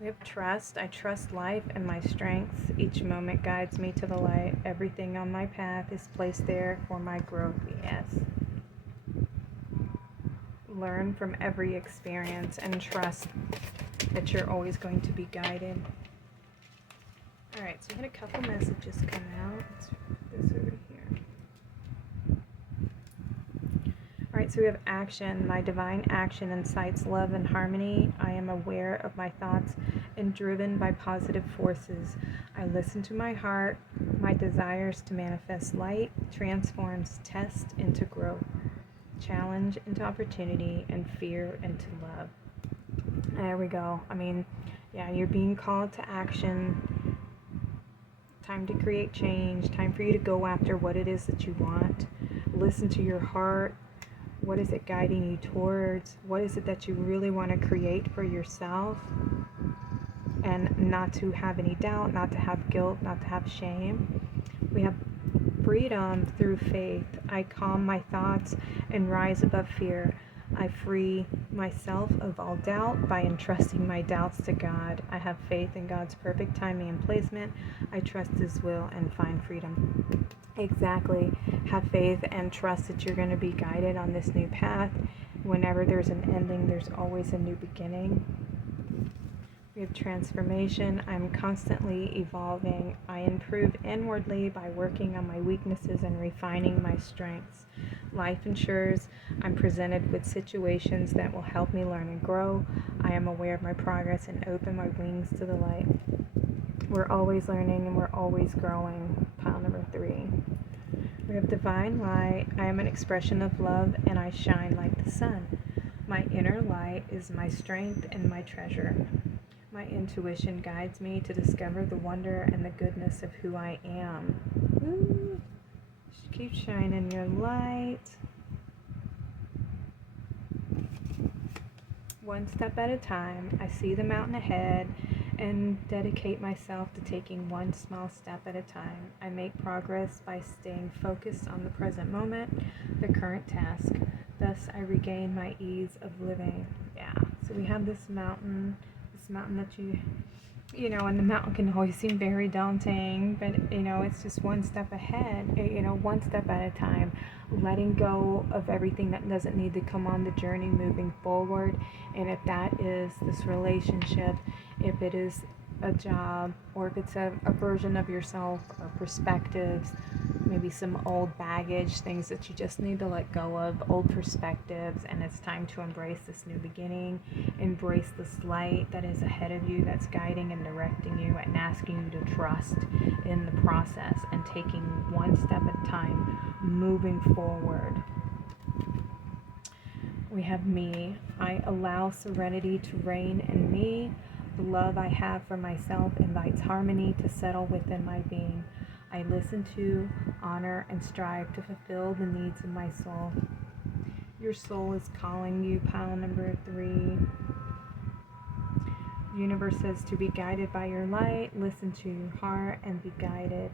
We have trust. I trust life and my strengths. Each moment guides me to the light. Everything on my path is placed there for my growth. Yes. Learn from every experience and trust that you're always going to be guided. Alright, so we had a couple messages come out. Let's put this over here. Alright, so we have action. My divine action incites love and harmony. I am aware of my thoughts and driven by positive forces. I listen to my heart. My desires to manifest light transforms test into growth, challenge into opportunity, and fear into love. There we go. I mean, yeah, you're being called to action. Time to create change. Time for you to go after what it is that you want. Listen to your heart. What is it guiding you towards? What is it that you really want to create for yourself? And not to have any doubt, not to have guilt, not to have shame. We have freedom through faith. I calm my thoughts and rise above fear. I free myself of all doubt by entrusting my doubts to God. I have faith in God's perfect timing and placement. I trust His will and find freedom. Exactly. Have faith and trust that you're going to be guided on this new path. Whenever there's an ending, there's always a new beginning. We have transformation. I'm constantly evolving. I improve inwardly by working on my weaknesses and refining my strengths. Life ensures I'm presented with situations that will help me learn and grow. I am aware of my progress and open my wings to the light. We're always learning and we're always growing. Pile number 3. We have divine light. I am an expression of love and I shine like the sun. My inner light is my strength and my treasure. My intuition guides me to discover the wonder and the goodness of who I am. Woo. Keep shining your light. One step at a time. I see the mountain ahead and dedicate myself to taking one small step at a time. I make progress by staying focused on the present moment, the current task. Thus, I regain my ease of living. Yeah, so we have this mountain that you know, and the mountain can always seem very daunting, but, you know, it's just one step ahead, you know, one step at a time, letting go of everything that doesn't need to come on the journey, moving forward. And if that is this relationship, if it is a job, or if it's a version of yourself, or perspectives, maybe some old baggage, things that you just need to let go of, old perspectives, and it's time to embrace this new beginning, embrace this light that is ahead of you, that's guiding and directing you and asking you to trust in the process and taking one step at a time, moving forward. We have me. I allow serenity to reign in me. The love I have for myself invites harmony to settle within my being. I listen to, honor, and strive to fulfill the needs of my soul. Your soul is calling you, pile number 3. The universe says to be guided by your light, listen to your heart, and be guided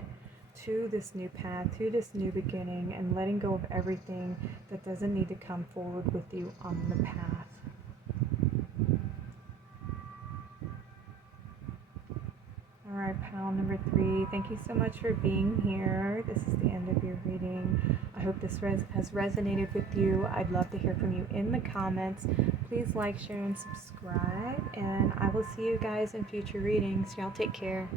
to this new path, to this new beginning, and letting go of everything that doesn't need to come forward with you on the path. Alright, pal number 3, thank you so much for being here. This is the end of your reading. I hope this has resonated with you. I'd love to hear from you in the comments. Please like, share, and subscribe. And I will see you guys in future readings. Y'all take care.